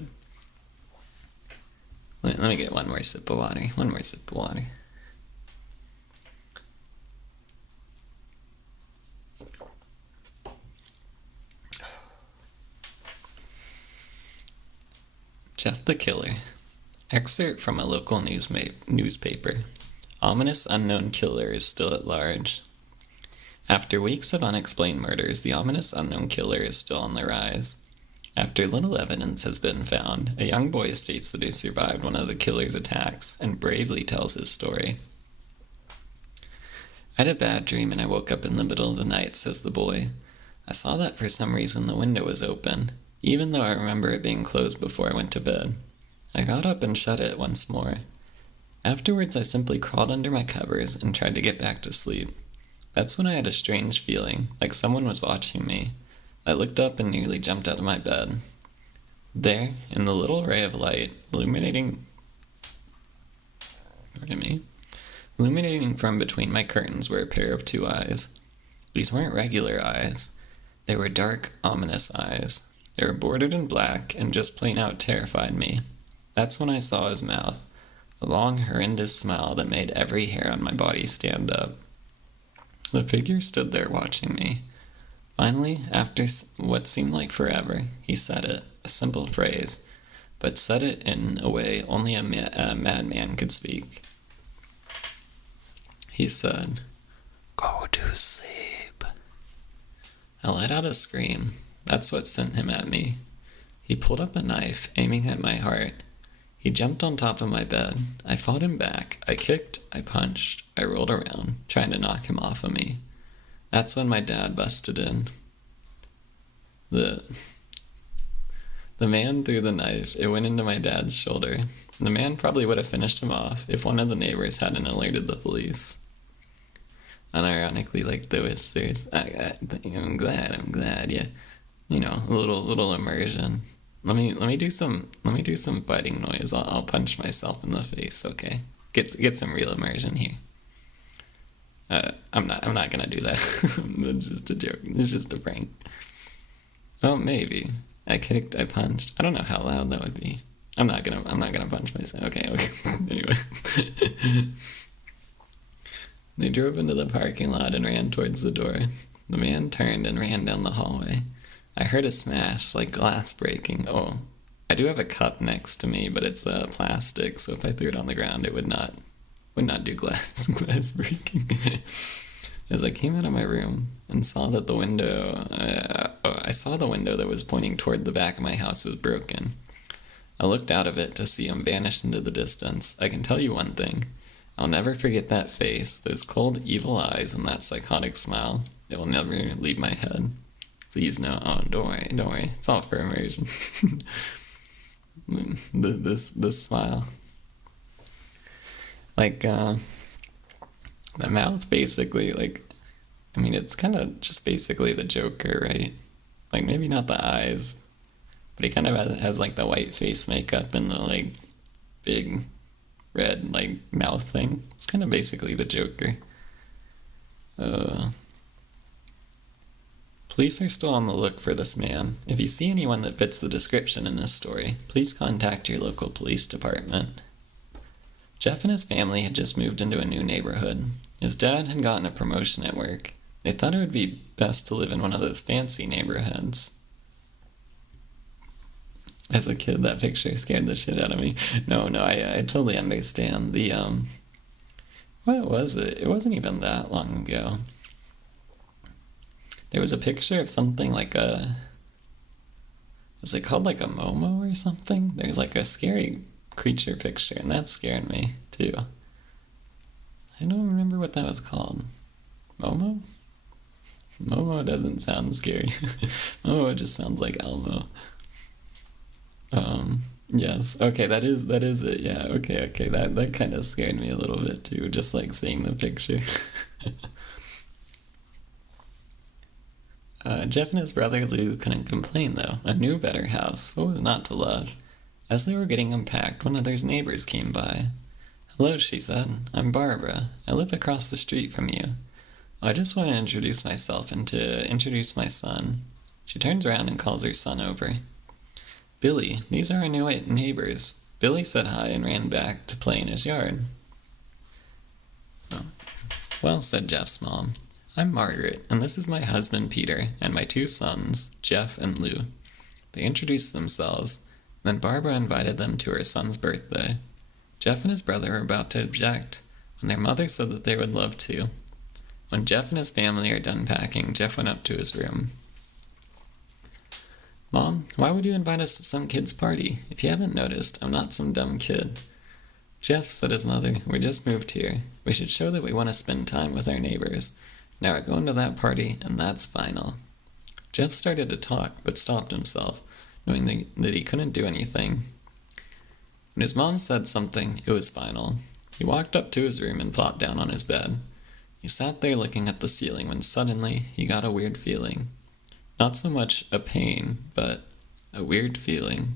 Let me get one more sip of water. Jeff the Killer. Excerpt from a local newspaper. Ominous unknown killer is still at large. After weeks of unexplained murders, the ominous unknown killer is still on the rise. After little evidence has been found, a young boy states that he survived one of the killer's attacks and bravely tells his story. I had a bad dream and I woke up in the middle of the night, says the boy. I saw that for some reason the window was open, even though I remember it being closed before I went to bed. I got up and shut it once more. Afterwards, I simply crawled under my covers and tried to get back to sleep. That's when I had a strange feeling, like someone was watching me. I looked up and nearly jumped out of my bed. There, in the little ray of light, illuminating from between my curtains were a pair of 2 eyes. These weren't regular eyes. They were dark, ominous eyes. They were bordered in black and just plain out terrified me. That's when I saw his mouth, a long, horrendous smile that made every hair on my body stand up. The figure stood there watching me. Finally, after what seemed like forever, he said it, a simple phrase, but said it in a way only a madman could speak. He said, "Go to sleep." I let out a scream. That's what sent him at me. He pulled up a knife, aiming at my heart. He jumped on top of my bed. I fought him back. I kicked, I punched, I rolled around, trying to knock him off of me. That's when my dad busted in. The man threw the knife. It went into my dad's shoulder. The man probably would have finished him off if one of the neighbors hadn't alerted the police. Unironically, like the whisters, I'm glad, yeah. You know, a little immersion. Let me do some fighting noise. I'll punch myself in the face, okay? Get some real immersion here. I'm not gonna do that. It's just a joke. It's just a prank. Oh, maybe. I kicked, I punched. I don't know how loud that would be. I'm not gonna punch myself. Okay. Anyway. They drove into the parking lot and ran towards the door. The man turned and ran down the hallway. I heard a smash, like glass breaking. Oh, I do have a cup next to me, but it's plastic, so if I threw it on the ground, it would not do glass breaking. As I came out of my room and saw that the window, I saw the window that was pointing toward the back of my house was broken. I looked out of it to see him vanish into the distance. I can tell you one thing. I'll never forget that face, those cold, evil eyes, and that psychotic smile. It will never leave my head. Please no. Oh, don't worry. It's all for immersion. this smile. Like, the mouth basically, like, I mean, it's kind of just basically the Joker, right? Like, maybe not the eyes, but he kind of has like the white face makeup and the, like, big red, like, mouth thing. It's kind of basically the Joker. Police are still on the look for this man. If you see anyone that fits the description in this story, please contact your local police department. Jeff and his family had just moved into a new neighborhood. His dad had gotten a promotion at work. They thought it would be best to live in one of those fancy neighborhoods. As a kid, that picture scared the shit out of me. No, I totally understand. What was it? It wasn't even that long ago. There was a picture of something like was it called like a Momo or something? There's like a scary creature picture, and that scared me, too. I don't remember what that was called. Momo? Momo doesn't sound scary. Momo just sounds like Elmo. Yes, okay, that is it, yeah, okay, that kind of scared me a little bit too, just like seeing the picture. Jeff and his brother Lou couldn't complain though, a new better house, what was not to love? As they were getting unpacked, one of their neighbors came by. "Hello," she said, "I'm Barbara, I live across the street from you. I just want to introduce myself and to introduce my son." She turns around and calls her son over. "Billy, these are our new neighbors." Billy said hi and ran back to play in his yard. "Oh. Well," said Jeff's mom, "I'm Margaret, and this is my husband Peter, and my 2 sons, Jeff and Lou." They introduced themselves, then Barbara invited them to her son's birthday. Jeff and his brother were about to object, when their mother said that they would love to. When Jeff and his family are done packing, Jeff went up to his room. "Mom, why would you invite us to some kid's party? If you haven't noticed, I'm not some dumb kid." "Jeff," said his mother, "we just moved here. We should show that we want to spend time with our neighbors. Now we're going to that party, and that's final." Jeff started to talk, but stopped himself, knowing that he couldn't do anything. When his mom said something, it was final. He walked up to his room and plopped down on his bed. He sat there looking at the ceiling when suddenly he got a weird feeling. Not so much a pain, but a weird feeling.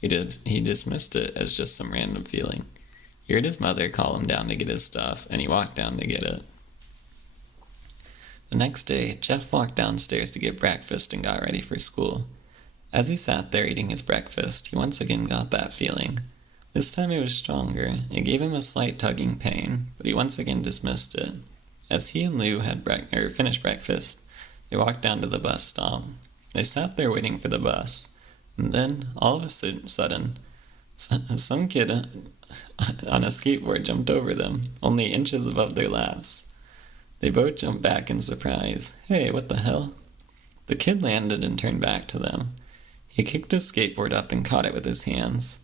He dismissed it as just some random feeling. He heard his mother call him down to get his stuff, and he walked down to get it. The next day, Jeff walked downstairs to get breakfast and got ready for school. As he sat there eating his breakfast, he once again got that feeling. This time it was stronger. It gave him a slight tugging pain, but he once again dismissed it. As he and Lou had finished breakfast, they walked down to the bus stop. They sat there waiting for the bus, and then, all of a sudden, some kid on a skateboard jumped over them, only inches above their laps. They both jumped back in surprise. "Hey, what the hell?" The kid landed and turned back to them. He kicked his skateboard up and caught it with his hands.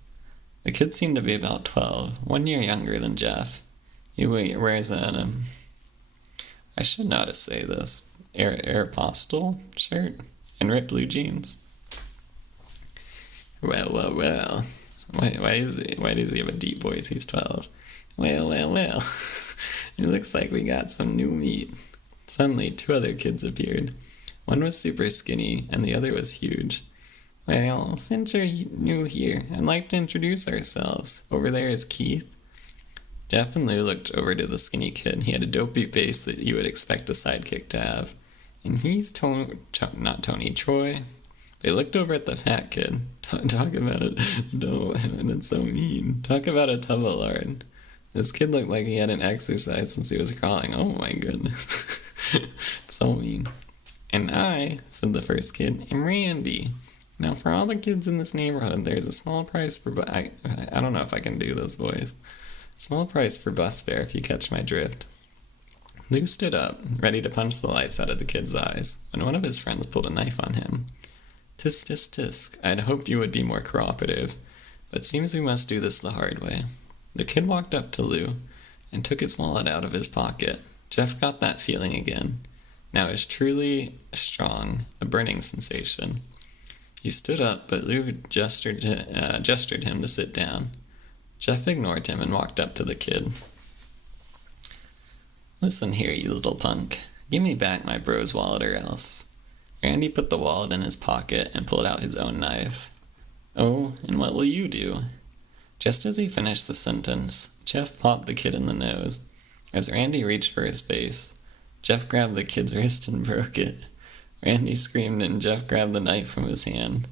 The kid seemed to be about 12, 1 year younger than Jeff. He wears I should know how to say this, Aeropostale shirt and ripped blue jeans. Well. Why does he have a deep voice? He's 12. Well. It looks like we got some new meat. Suddenly, 2 other kids appeared. One was super skinny, and the other was huge. "Well, since you're new here, I'd like to introduce ourselves. Over there is Keith." Jeff and Lou looked over to the skinny kid. He had a dopey face that you would expect a sidekick to have. "And he's Troy." They looked over at the fat kid. Talk about it. No, that's so mean. Talk about a tub of lard. This kid looked like he hadn't exercised since he was crawling. Oh my goodness. So mean. "And I," said the first kid, "am Randy. Now for all the kids in this neighborhood, there's a small price for I don't know if I can do this voice. Small price for bus fare if you catch my drift." Lou stood up, ready to punch the lights out of the kid's eyes, when one of his friends pulled a knife on him. "Tisk, tisk, tisk. I'd hoped you would be more cooperative, but seems we must do this the hard way." The kid walked up to Lou and took his wallet out of his pocket. Jeff got that feeling again. Now it was truly strong, a burning sensation. He stood up, but Lou gestured him to sit down. Jeff ignored him and walked up to the kid. "Listen here, you little punk. Give me back my bro's wallet or else." Randy put the wallet in his pocket and pulled out his own knife. "Oh, and what will you do?" Just as he finished the sentence, Jeff popped the kid in the nose. As Randy reached for his face, Jeff grabbed the kid's wrist and broke it. Randy screamed and Jeff grabbed the knife from his hand.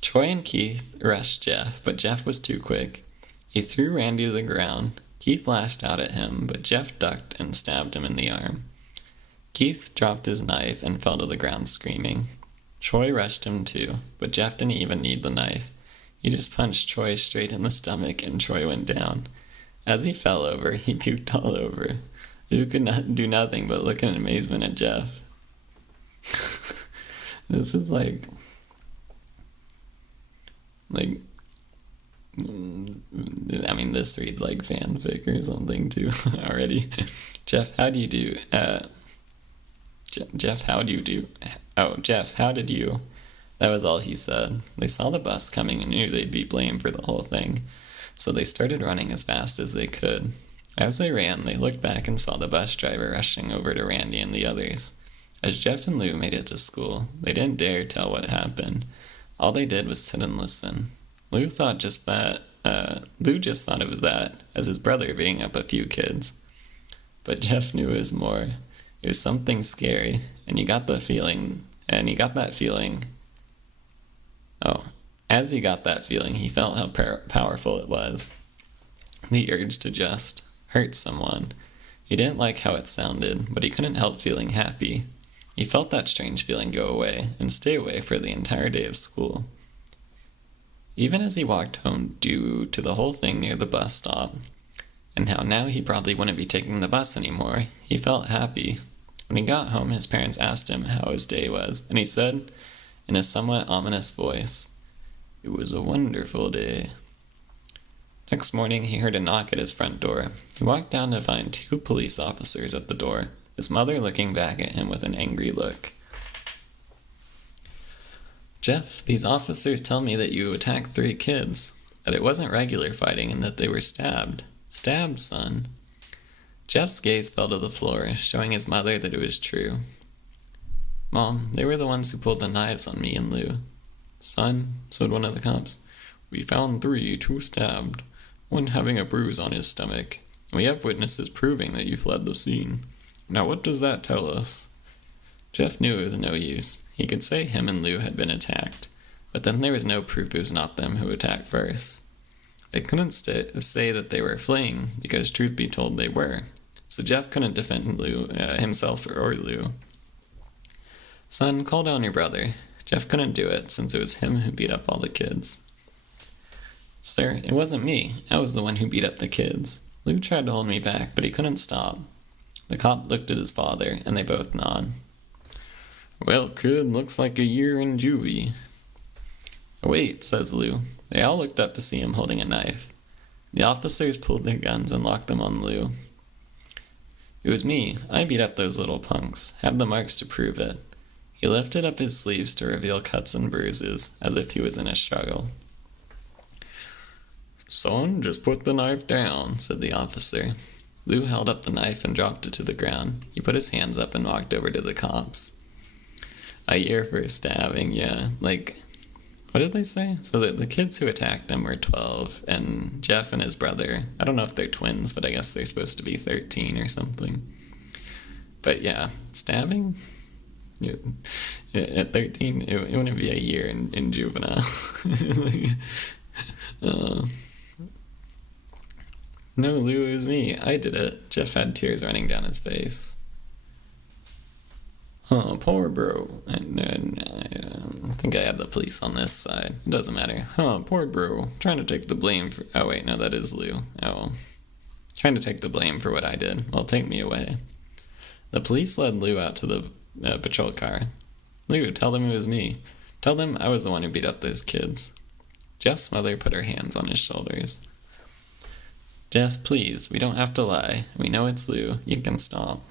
Troy and Keith rushed Jeff, but Jeff was too quick. He threw Randy to the ground. Keith lashed out at him, but Jeff ducked and stabbed him in the arm. Keith dropped his knife and fell to the ground screaming. Troy rushed him too, but Jeff didn't even need the knife. He just punched Troy straight in the stomach and Troy went down. As he fell over, he puked all over. Lou could not do nothing but look in amazement at Jeff. This is like this reads like fanfic or something too already. Jeff, how do you do? Jeff, how do you do? Oh, Jeff, how did you? That was all he said. They saw the bus coming and knew they'd be blamed for the whole thing, so they started running as fast as they could. As they ran, they looked back and saw the bus driver rushing over to Randy and the others. As Jeff and Lou made it to school, they didn't dare tell what happened. All they did was sit and listen. Lou just thought of that as his brother beating up a few kids. But Jeff knew it was more. It was something scary, and he got that feeling. As he got that feeling, he felt how powerful it was. The urge to just hurt someone. He didn't like how it sounded, but he couldn't help feeling happy. He felt that strange feeling go away and stay away for the entire day of school. Even as he walked home due to the whole thing near the bus stop, and how now he probably wouldn't be taking the bus anymore, he felt happy. When he got home, his parents asked him how his day was, and he said, in a somewhat ominous voice, "It was a wonderful day." Next morning, he heard a knock at his front door. He walked down to find 2 police officers at the door, his mother looking back at him with an angry look. "Jeff, these officers tell me that you attacked 3 kids, that it wasn't regular fighting and that they were stabbed. Stabbed, son." Jeff's gaze fell to the floor, showing his mother that it was true. "Mom, they were the ones who pulled the knives on me and Lou." "Son," said one of the cops, "we found 3, 2 stabbed, one having a bruise on his stomach. We have witnesses proving that you fled the scene. Now what does that tell us?" Jeff knew it was no use. He could say him and Lou had been attacked, but then there was no proof it was not them who attacked first. They couldn't say that they were fleeing, because truth be told they were, so Jeff couldn't defend himself or Lou. "Son, call down your brother." Jeff couldn't do it, since it was him who beat up all the kids. "Sir, it wasn't me. I was the one who beat up the kids. Lou tried to hold me back, but he couldn't stop." The cop looked at his father, and they both nodded. "Well, kid, looks like a year in juvie." "Wait," says Lou. They all looked up to see him holding a knife. The officers pulled their guns and locked them on Lou. "It was me. I beat up those little punks. Have the marks to prove it." He lifted up his sleeves to reveal cuts and bruises, as if he was in a struggle. "Son, just put the knife down," said the officer. Lou held up the knife and dropped it to the ground. He put his hands up and walked over to the cops. "A year for stabbing, yeah. What did they say?" So the kids who attacked him were 12, and Jeff and his brother, I don't know if they're twins, but I guess they're supposed to be 13 or something. But yeah, stabbing? At 13, it wouldn't be a year in juvenile. "No, Lou, it was me. I did it." Jeff had tears running down his face. "Oh, poor bro." I think I have the police on this side. It doesn't matter. "Oh, poor bro. Trying to take the blame for..." Oh, wait, no, that is Lou. Oh. "Trying to take the blame for what I did. Well, take me away." The police led Lou out to the patrol car. "Lou, tell them it was me. Tell them I was the one who beat up those kids." Jeff's mother put her hands on his shoulders. "Jeff, please, we don't have to lie. We know it's Lou. You can stop."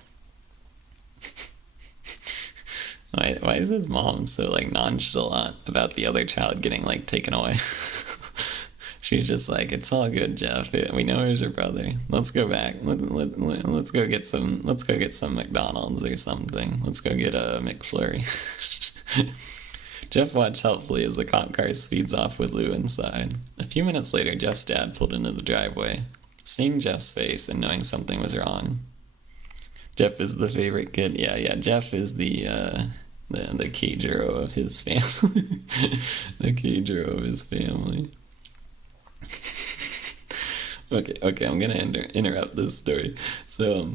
Why is his mom so nonchalant about the other child getting taken away? She's just like, "It's all good, Jeff. We know it was your brother. Let's go back. Let's go get some. Let's go get some McDonald's or something. Let's go get a McFlurry." Jeff watched helpfully as the cop car speeds off with Lou inside. A few minutes later, Jeff's dad pulled into the driveway. Seeing Jeff's face and knowing something was wrong. Jeff is the favorite kid. Yeah. Jeff is the Keijiro of his family. The Keijiro of his family. Okay, I'm gonna interrupt this story. So,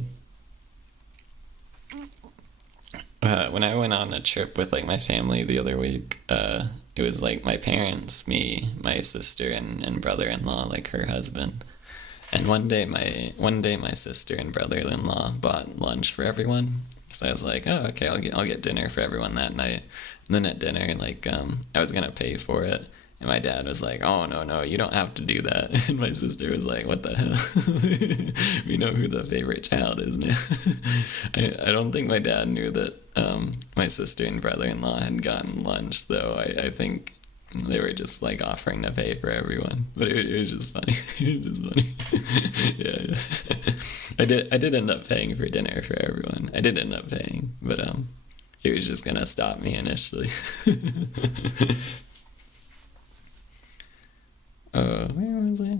when I went on a trip with my family the other week, it was my parents, me, my sister, and brother-in-law, her husband. And one day my sister and brother-in-law bought lunch for everyone. So I was like, "Oh, okay, I'll get dinner for everyone that night." And then at dinner, I was gonna pay for it, and my dad was like, "Oh, no, you don't have to do that." And my sister was like, "What the hell? We know who the favorite child is now." I don't think my dad knew that my sister and brother-in-law had gotten lunch, though. I think they were just offering to pay for everyone, but it was just funny. It was just funny. Yeah. I did end up paying for dinner for everyone. I did end up paying, but it was just gonna stop me initially. Where was I?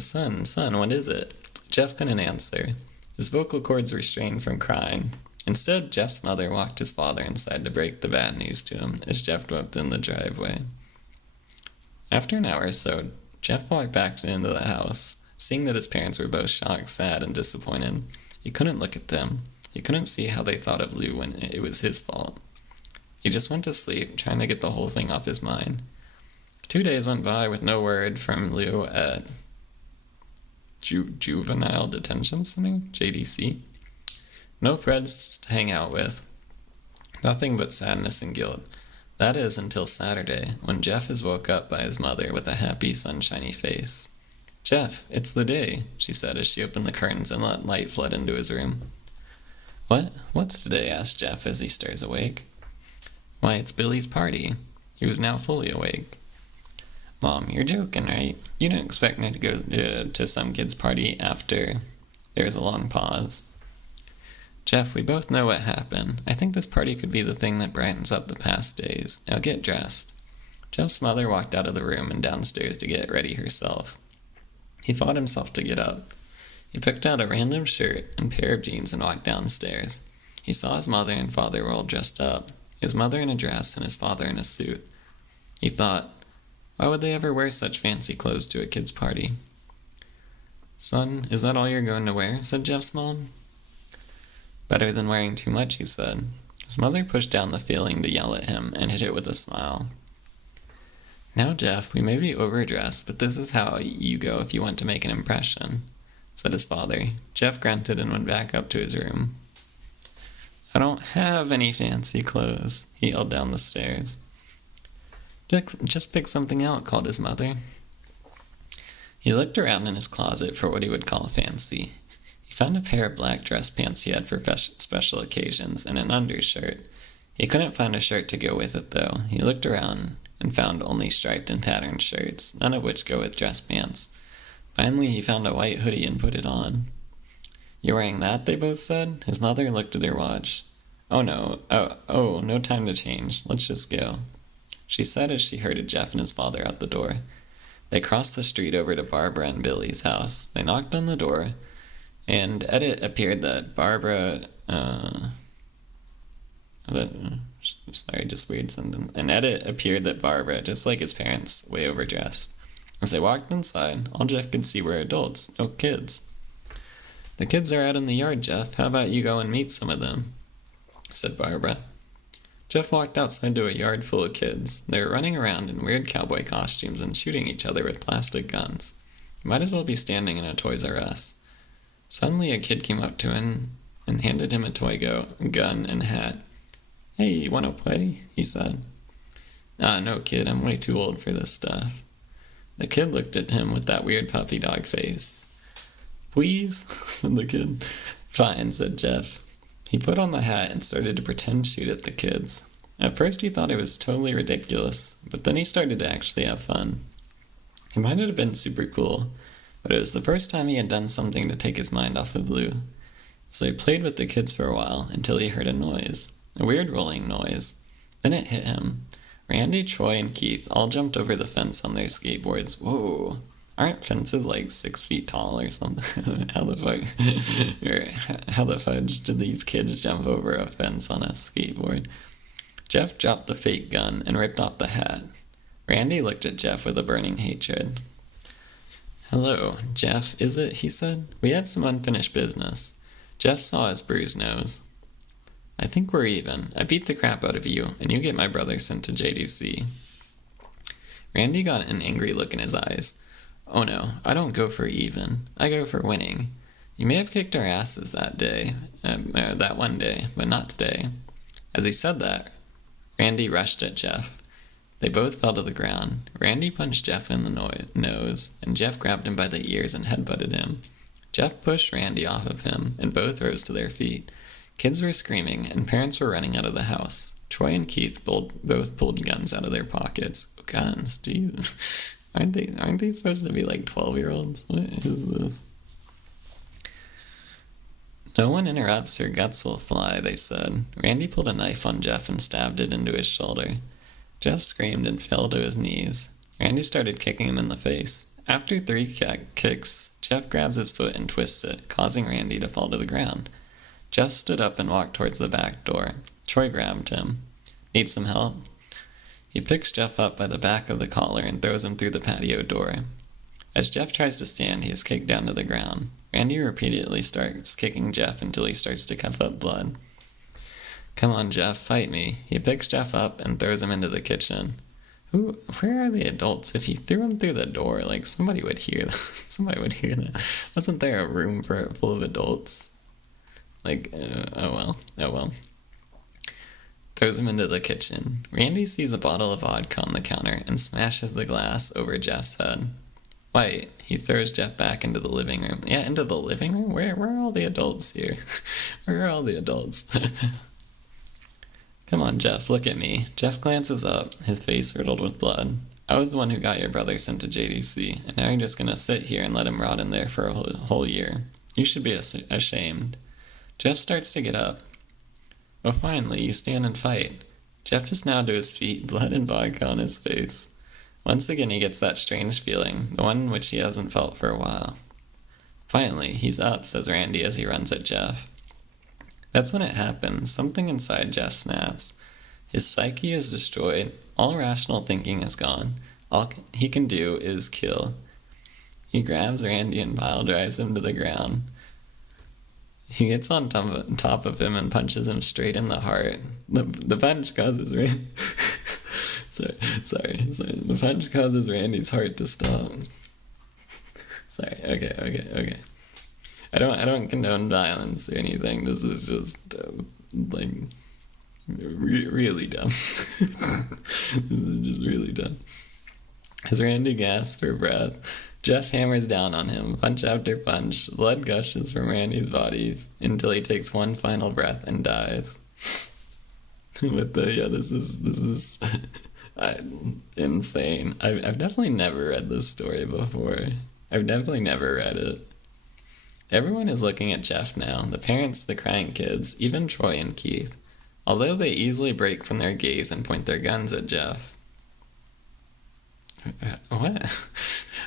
Son, what is it? Jeff couldn't answer. His vocal cords were strained from crying. Instead, Jeff's mother walked his father inside to break the bad news to him as Jeff whipped in the driveway. After an hour or so, Jeff walked back into the house. Seeing that his parents were both shocked, sad, and disappointed, he couldn't look at them. He couldn't see how they thought of Lou when it was his fault. He just went to sleep, trying to get the whole thing off his mind. 2 days went by with no word from Lou at Juvenile Detention Center, JDC. No friends to hang out with. Nothing but sadness and guilt. That is until Saturday, when Jeff is woke up by his mother with a happy, sunshiny face. "Jeff, it's the day," she said as she opened the curtains and let light flood into his room. "What? What's today?" asked Jeff as he stirs awake. "Why, it's Billy's party." He was now fully awake. "Mom, you're joking, right? You didn't expect me to go to some kid's party after..." There was a long pause. "Jeff, we both know what happened. I think this party could be the thing that brightens up the past days. Now get dressed." Jeff's mother walked out of the room and downstairs to get ready herself. He fought himself to get up. He picked out a random shirt and pair of jeans and walked downstairs. He saw his mother and father were all dressed up, his mother in a dress and his father in a suit. He thought, why would they ever wear such fancy clothes to a kid's party? "Son, is that all you're going to wear?" said Jeff's mom. "Better than wearing too much," he said. His mother pushed down the feeling to yell at him and hit it with a smile. "Now, Jeff, we may be overdressed, but this is how you go if you want to make an impression," said his father. Jeff grunted and went back up to his room. "I don't have any fancy clothes," he yelled down the stairs. Just pick something out," called his mother. He looked around in his closet for what he would call fancy. He found a pair of black dress pants he had for special occasions and an undershirt. He couldn't find a shirt to go with it, though. He looked around and found only striped and patterned shirts, none of which go with dress pants. Finally, he found a white hoodie and put it on. "You're wearing that?" they both said. His mother looked at her watch. "Oh, no. Oh, no time to change. Let's just go," she said as she herded Jeff and his father out the door. They crossed the street over to Barbara and Billy's house. They knocked on the door, and it appeared that Barbara... Sorry, just weird sentence. And it appeared that Barbara, just like his parents, way overdressed. As they walked inside, all Jeff could see were adults, no kids. "The kids are out in the yard, Jeff. How about you go and meet some of them?" said Barbara. Jeff walked outside to a yard full of kids. They were running around in weird cowboy costumes and shooting each other with plastic guns. He might as well be standing in a Toys R Us. Suddenly a kid came up to him and handed him a toy gun and hat. "Hey, you want to play?" he said. No, kid, I'm way too old for this stuff." The kid looked at him with that weird puppy dog face. "Please?" said the kid. "Fine," said Jeff. He put on the hat and started to pretend shoot at the kids. At first he thought it was totally ridiculous, but then he started to actually have fun. He might have been super cool, but it was the first time he had done something to take his mind off of Lou. So he played with the kids for a while until he heard a noise. A weird rolling noise. Then it hit him. Randy, Troy, and Keith all jumped over the fence on their skateboards. Whoa. Aren't fences like 6 feet tall or something? How the fudge did these kids jump over a fence on a skateboard? Jeff dropped the fake gun and ripped off the hat. Randy looked at Jeff with a burning hatred. "Hello, Jeff, is it?" he said. "We have some unfinished business." Jeff saw his bruised nose. "I think we're even. I beat the crap out of you, and you get my brother sent to JDC. Randy got an angry look in his eyes. "Oh no, I don't go for even. I go for winning. You may have kicked our asses that one day, but not today." As he said that, Randy rushed at Jeff. They both fell to the ground. Randy punched Jeff in the nose, and Jeff grabbed him by the ears and headbutted him. Jeff pushed Randy off of him, and both rose to their feet. Kids were screaming, and parents were running out of the house. Troy and Keith both pulled guns out of their pockets. Guns, geez. Aren't they supposed to be like 12-year-olds? What is this? "No one interrupts or guts will fly," they said. Randy pulled a knife on Jeff and stabbed it into his shoulder. Jeff screamed and fell to his knees. Randy started kicking him in the face. After 3 kicks, Jeff grabs his foot and twists it, causing Randy to fall to the ground. Jeff stood up and walked towards the back door. Troy grabbed him. "Need some help?" He picks Jeff up by the back of the collar and throws him through the patio door. As Jeff tries to stand, he is kicked down to the ground. Randy repeatedly starts kicking Jeff until he starts to cough up blood. "Come on, Jeff, fight me." He picks Jeff up and throws him into the kitchen. Where are the adults? If he threw him through the door, like, somebody would hear that. Somebody would hear that. Wasn't there a room full of adults? Oh well. Throws him into the kitchen. Randy sees a bottle of vodka on the counter and smashes the glass over Jeff's head. Quite. He throws Jeff back into the living room. Yeah, into the living room? Where are all the adults here? Where are all the adults? Come on, Jeff, look at me. Jeff glances up, his face riddled with blood. I was the one who got your brother sent to JDC, and now you're just gonna sit here and let him rot in there for a whole year. You should be ashamed. Jeff starts to get up. Oh, finally, you stand and fight. Jeff is now to his feet, blood and vodka on his face. Once again he gets that strange feeling, the one which he hasn't felt for a while. Finally, he's up, says Randy as he runs at Jeff. That's when it happens. Something inside Jeff snaps. His psyche is destroyed. All rational thinking is gone. All he can do is kill. He grabs Randy and pile drives him to the ground. He gets on top of him and punches him straight in the heart. The punch causes Randy... Sorry. The punch causes Randy's heart to stop. Sorry. Okay. I don't condone violence or anything. This is just really dumb. This is just really dumb. As Randy gasps for breath, Jeff hammers down on him, punch after punch. Blood gushes from Randy's body until he takes one final breath and dies. This is insane. I've definitely never read this story before. I've definitely never read it. Everyone is looking at Jeff now. The parents, the crying kids, even Troy and Keith. Although they easily break from their gaze and point their guns at Jeff. What?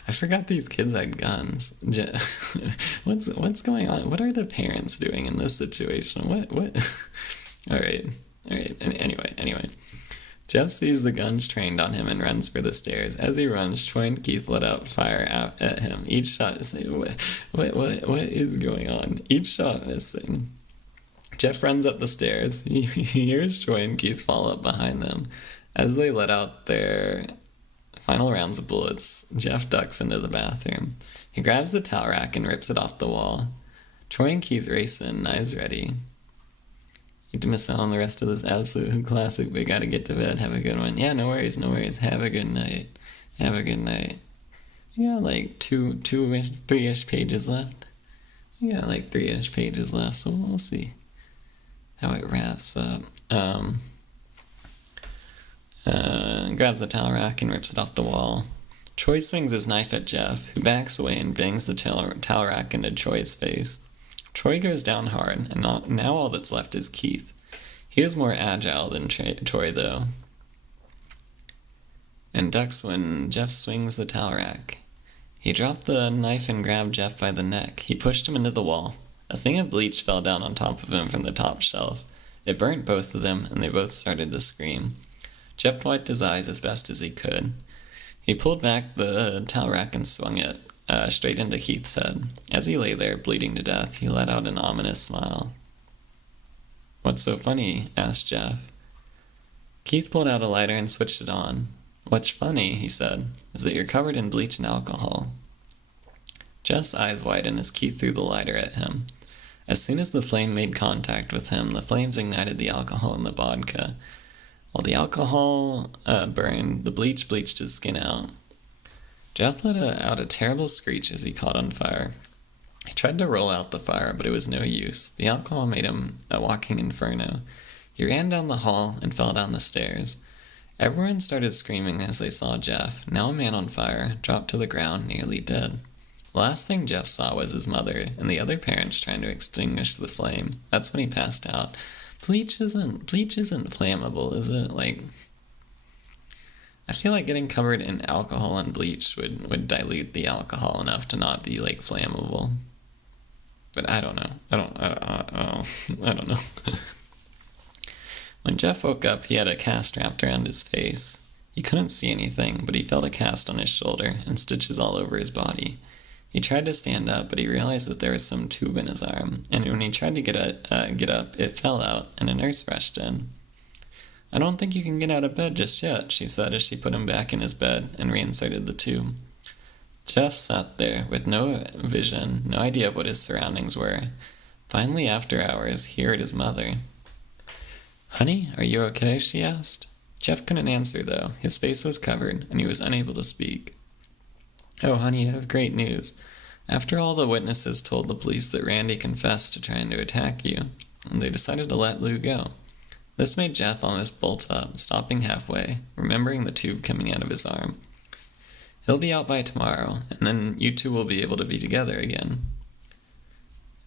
I forgot these kids had guns. What's going on? What are the parents doing in this situation? What? All right. Anyway. Jeff sees the guns trained on him and runs for the stairs. As he runs, Troy and Keith let out fire out at him. Each shot is... What is going on? Each shot missing. Jeff runs up the stairs. He hears Troy and Keith fall up behind them. As they let out their final rounds of bullets, Jeff ducks into the bathroom. He grabs the towel rack and rips it off the wall. Troy and Keith race in, knives ready. Hate to miss out on the rest of this absolute classic, but gotta get to bed. Have a good one. Yeah, no worries. Have a good night. You got like three-ish pages left. So we'll see how it wraps up. Grabs the towel rack and rips it off the wall. Troy swings his knife at Jeff, who backs away and bangs the towel rack into Troy's face. Troy goes down hard, and now all that's left is Keith. He is more agile than Troy, though, and ducks when Jeff swings the towel rack. He dropped the knife and grabbed Jeff by the neck. He pushed him into the wall. A thing of bleach fell down on top of him from the top shelf. It burnt both of them, and they both started to scream. Jeff wiped his eyes as best as he could. He pulled back the towel rack and swung it straight into Keith's head. As he lay there, bleeding to death, he let out an ominous smile. "What's so funny?" asked Jeff. Keith pulled out a lighter and switched it on. "What's funny," he said, "is that you're covered in bleach and alcohol." Jeff's eyes widened as Keith threw the lighter at him. As soon as the flame made contact with him, the flames ignited the alcohol in the vodka. While the alcohol burned, the bleach bleached his skin out. Jeff let out a terrible screech as he caught on fire. He tried to roll out the fire, but it was no use. The alcohol made him a walking inferno. He ran down the hall and fell down the stairs. Everyone started screaming as they saw Jeff, now a man on fire, drop to the ground, nearly dead. The last thing Jeff saw was his mother and the other parents trying to extinguish the flame. That's when he passed out. Bleach isn't flammable, is it? I feel like getting covered in alcohol and bleach would dilute the alcohol enough to not be flammable. But I don't know. I don't know. When Jeff woke up, he had a cast wrapped around his face. He couldn't see anything, but he felt a cast on his shoulder and stitches all over his body. He tried to stand up, but he realized that there was some tube in his arm, and when he tried to get up, it fell out, and a nurse rushed in. "I don't think you can get out of bed just yet," she said as she put him back in his bed and reinserted the tube. Jeff sat there with no vision, no idea of what his surroundings were. Finally, after hours, he heard his mother. "Honey, are you okay?" she asked. Jeff couldn't answer, though. His face was covered, and he was unable to speak. Oh, honey, I have great news. After all the witnesses told the police that Randy confessed to trying to attack you, and they decided to let Lou go. This made Jeff almost bolt up, stopping halfway, remembering the tube coming out of his arm. He'll be out by tomorrow, and then you two will be able to be together again.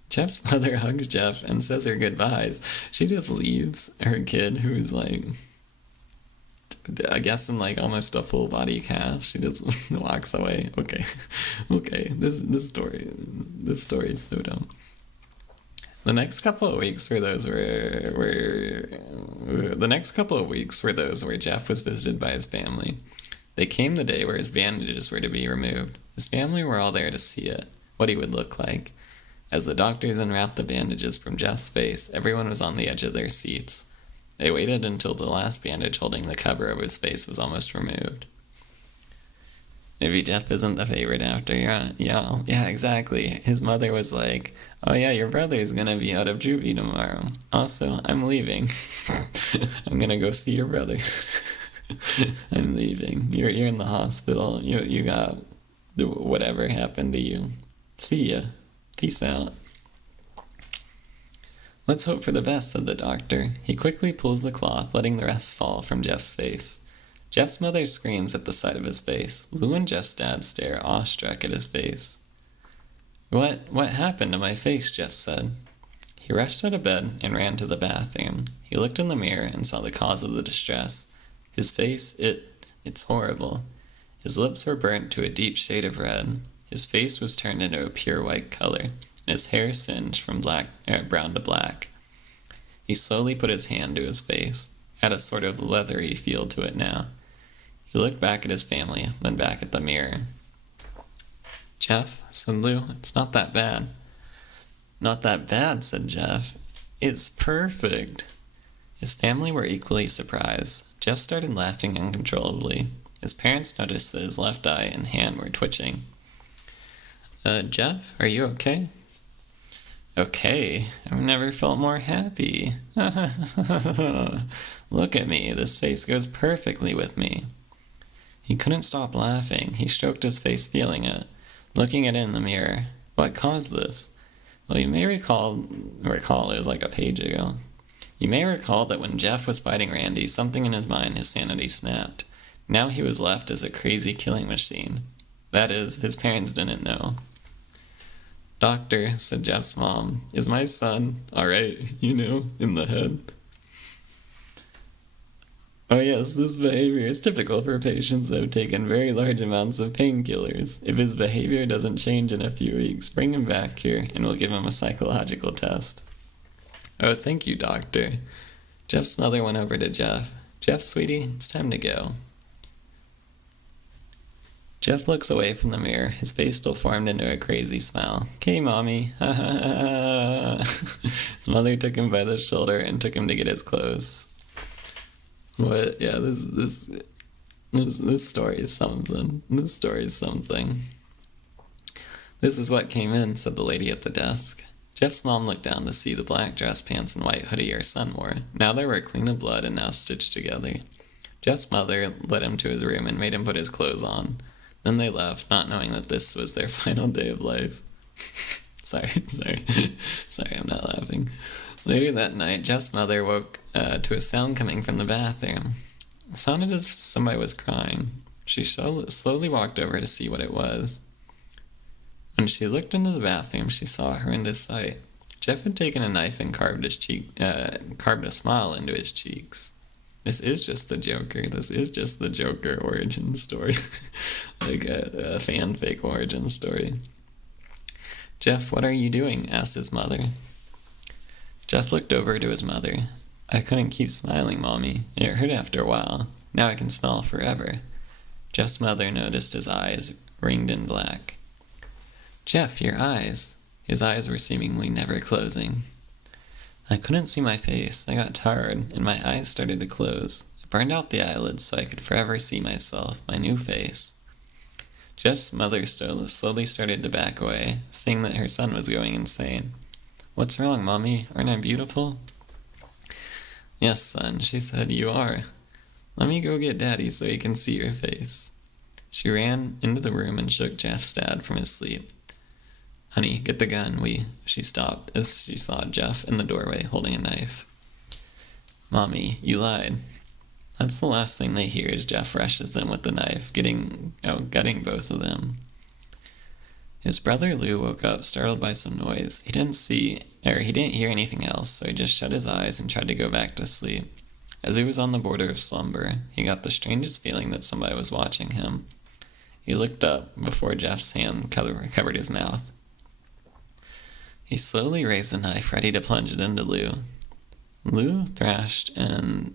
Jeff's mother hugs Jeff and says her goodbyes. She just leaves her kid, who's like, I guess in like almost a full body cast. She just walks away. Okay. This story is so dumb. The next couple of weeks were those where Jeff was visited by his family. They came the day where his bandages were to be removed. His family were all there to see it, what he would look like. As the doctors unwrapped the bandages from Jeff's face, everyone was on the edge of their seats. They waited until the last bandage holding the cover of his face was almost removed. Maybe Jeff isn't the favorite after all. Yeah, exactly. His mother was like, oh yeah, your brother's gonna be out of juvie tomorrow. Also, I'm leaving. I'm gonna go see your brother. I'm leaving. You're in the hospital. You got whatever happened to you. See ya. Peace out. Let's hope for the best, said the doctor. He quickly pulls the cloth, letting the rest fall from Jeff's face. Jeff's mother screams at the sight of his face. Lou and Jeff's dad stare awestruck at his face. What happened to my face? Jeff said. He rushed out of bed and ran to the bathroom. He looked in the mirror and saw the cause of the distress. His face, it's horrible. His lips were burnt to a deep shade of red. His face was turned into a pure white color, and his hair singed from brown to black. He slowly put his hand to his face. It had a sort of leathery feel to it now. He looked back at his family, then back at the mirror. Jeff, said Lou, it's not that bad. Not that bad, said Jeff. It's perfect. His family were equally surprised. Jeff started laughing uncontrollably. His parents noticed that his left eye and hand were twitching. Jeff, are you okay? Okay, I've never felt more happy. Look at me, this face goes perfectly with me. He couldn't stop laughing. He stroked his face, feeling it, looking at it in the mirror. What caused this? Well, you may recall it was like a page ago. You may recall that when Jeff was fighting Randy, something in his mind, his sanity snapped. Now he was left as a crazy killing machine. That is, his parents didn't know. Doctor, said Jeff's mom, is my son all right, in the head? Oh yes, this behavior is typical for patients that have taken very large amounts of painkillers. If his behavior doesn't change in a few weeks, bring him back here and we'll give him a psychological test. Oh, thank you, doctor. Jeff's mother went over to Jeff. Jeff, sweetie, it's time to go. Jeff looks away from the mirror, his face still formed into a crazy smile. Okay, mommy. His mother took him by the shoulder and took him to get his clothes. But yeah, this story is something. This story is something. This is what came in, said the lady at the desk. Jeff's mom looked down to see the black dress pants and white hoodie her son wore. Now they were clean of blood and now stitched together. Jeff's mother led him to his room and made him put his clothes on. Then they left, not knowing that this was their final day of life. Sorry, I'm not laughing. Later that night, Jeff's mother woke to a sound coming from the bathroom. It sounded as if somebody was crying. She slowly walked over to see what it was. When she looked into the bathroom, she saw a horrendous sight. Jeff had taken a knife and carved a smile into his cheeks. This is just the Joker. This is just the Joker origin story. Like a fanfic origin story. Jeff, what are you doing? Asked his mother. Jeff looked over to his mother. I couldn't keep smiling, Mommy. It hurt after a while. Now I can smile forever. Jeff's mother noticed his eyes ringed in black. Jeff, your eyes. His eyes were seemingly never closing. I couldn't see my face. I got tired, and my eyes started to close. I burned out the eyelids so I could forever see myself, my new face. Jeff's mother slowly started to back away, seeing that her son was going insane. What's wrong, Mommy? Aren't I beautiful? Yes, son, she said, you are. Let me go get Daddy so he can see your face. She ran into the room and shook Jeff's dad from his sleep. "Honey, get the gun, She stopped as she saw Jeff in the doorway holding a knife. "Mommy, you lied." That's the last thing they hear as Jeff rushes them with the knife, gutting both of them. His brother Lou woke up, startled by some noise. He didn't hear anything else, so he just shut his eyes and tried to go back to sleep. As he was on the border of slumber, he got the strangest feeling that somebody was watching him. He looked up before Jeff's hand covered his mouth. He slowly raised the knife, ready to plunge it into Lou. Lou thrashed here and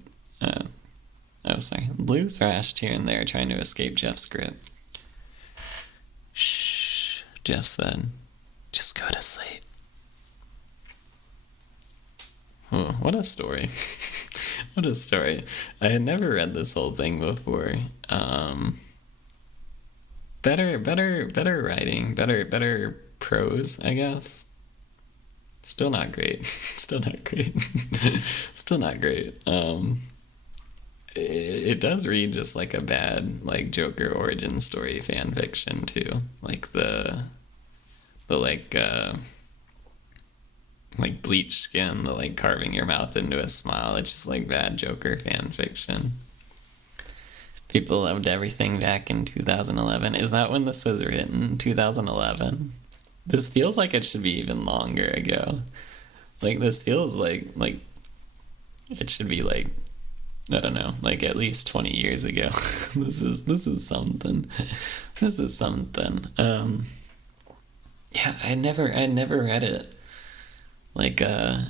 there, trying to escape Jeff's grip. "Shh," Jeff said. "Just go to sleep." Oh, what a story. What a story. I had never read this whole thing before. Better writing, better prose, I guess. Still not great. Still not great. It does read just like a bad, like, Joker origin story fan fiction too. Like the bleached skin, the like carving your mouth into a smile. It's just like bad Joker fan fiction. People loved everything back in 2011. Is that when this was written? 2011? This feels like it should be even longer ago. Like, this feels like it should be like, I don't know, like at least 20 years ago. This is something. This is something. Yeah, I never read it. Like, I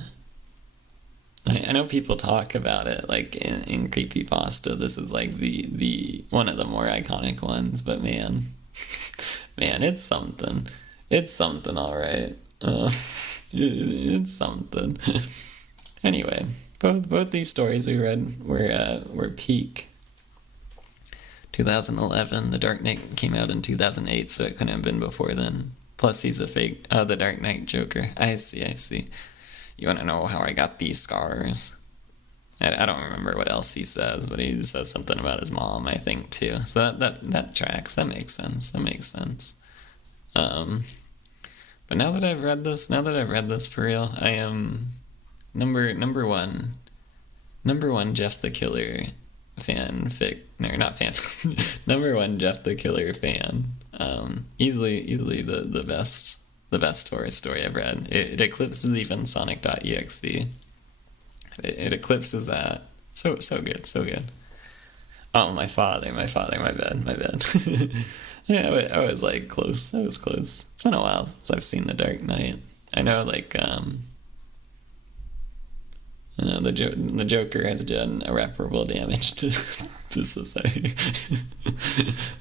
know people talk about it, like, in creepypasta. This is like the one of the more iconic ones, but man, it's something. It's something, all right. It's something. Anyway, both these stories we read were peak 2011. The Dark Knight came out in 2008, so it couldn't have been before then. Plus, he's a fake. The Dark Knight Joker. I see. You want to know how I got these scars? I don't remember what else he says, but he says something about his mom, I think, too. So that tracks. That makes sense. But now that I've read this for real, I am number one Jeff the Killer not fan. Number one Jeff the Killer fan. Easily the best horror story I've read. It eclipses even sonic.exe. It eclipses that. So good. Oh, my father, my bad. Yeah, I was like close. I was close. It's been a while since I've seen The Dark Knight. I know, like, the Joker has done irreparable damage to society.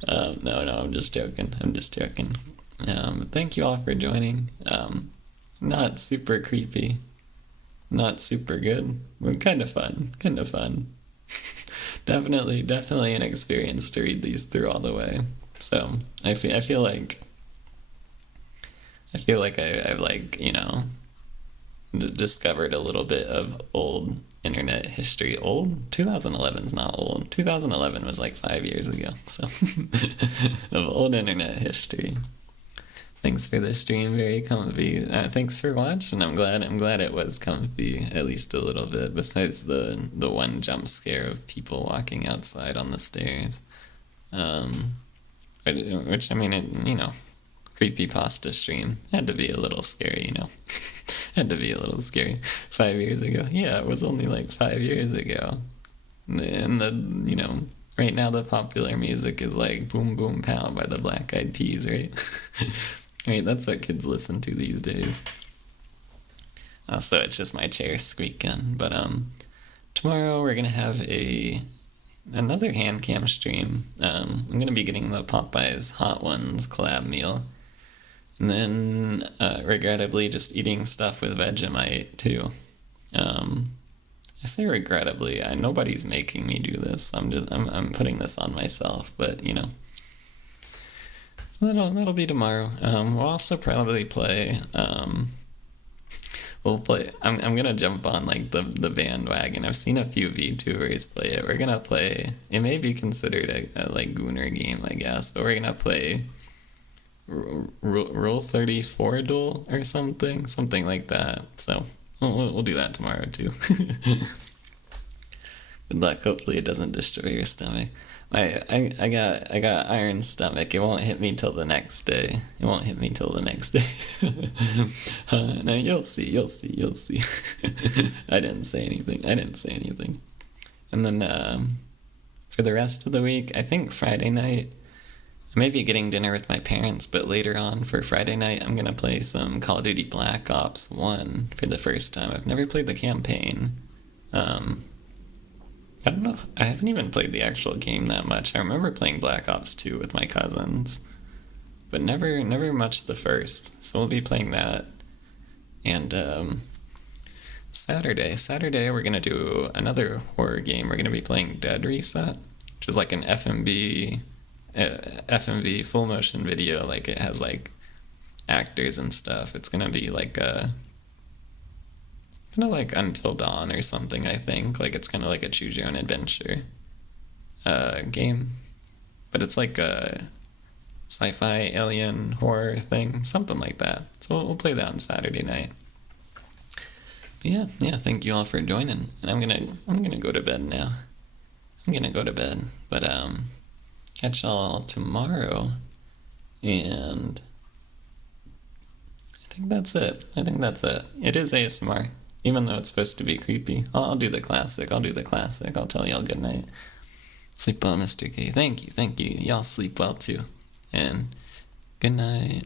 No, I'm just joking. But thank you all for joining. Not super creepy, not super good, but kind of fun. Definitely an experience to read these through all the way. So I feel like I've like, discovered a little bit of old internet history. Old? 2011's not old. 2011 was like 5 years ago. So of old internet history. Thanks for the stream, very comfy. Thanks for watching. I'm glad it was comfy, at least a little bit, besides the one jump scare of people walking outside on the stairs. Which, I mean, creepypasta stream had to be a little scary, Had to be a little scary. 5 years ago. Yeah, it was only like 5 years ago. And right now the popular music is like Boom Boom Pow by the Black Eyed Peas, right? Right, that's what kids listen to these days. So it's just my chair squeaking. But tomorrow we're gonna have another hand cam stream. I'm gonna be getting the Popeyes Hot Ones collab meal. And then, regrettably, just eating stuff with Vegemite, too. I say regrettably, nobody's making me do this. I'm putting this on myself, but, that'll be tomorrow. We'll also probably play we'll play. I'm gonna jump on like the bandwagon. I've seen a few VTubers play it. We're gonna play. It may be considered a like Gooner game, I guess, but we're gonna play Rule 34 Duel or something like that. So we'll do that tomorrow too. Good luck. Hopefully it doesn't destroy your stomach. I got iron stomach. It won't hit me till the next day. It won't hit me till the next day. Now you'll see. I didn't say anything. And then for the rest of the week, I think Friday night, I may be getting dinner with my parents, but later on for Friday night, I'm gonna play some Call of Duty Black Ops 1 for the first time. I've never played the campaign. I don't know. I haven't even played the actual game that much. I remember playing Black Ops 2 with my cousins, but never much the first. So we'll be playing that. And Saturday we're gonna do another horror game. We're gonna be playing Dead Reset, which is like an FMV full motion video. Like it has like actors and stuff. It's gonna be like a kind of like Until Dawn or something, I think. Like it's kind of like a choose your own adventure game, but it's like a sci-fi alien horror thing, something like that. So we'll play that on Saturday night. But yeah. Thank you all for joining, and I'm gonna go to bed now. But catch y'all tomorrow, and I think that's it. It is ASMR. Even though it's supposed to be creepy. I'll do the classic. I'll tell y'all good night. Sleep well, Mr. K. Thank you. Y'all sleep well too. And good night.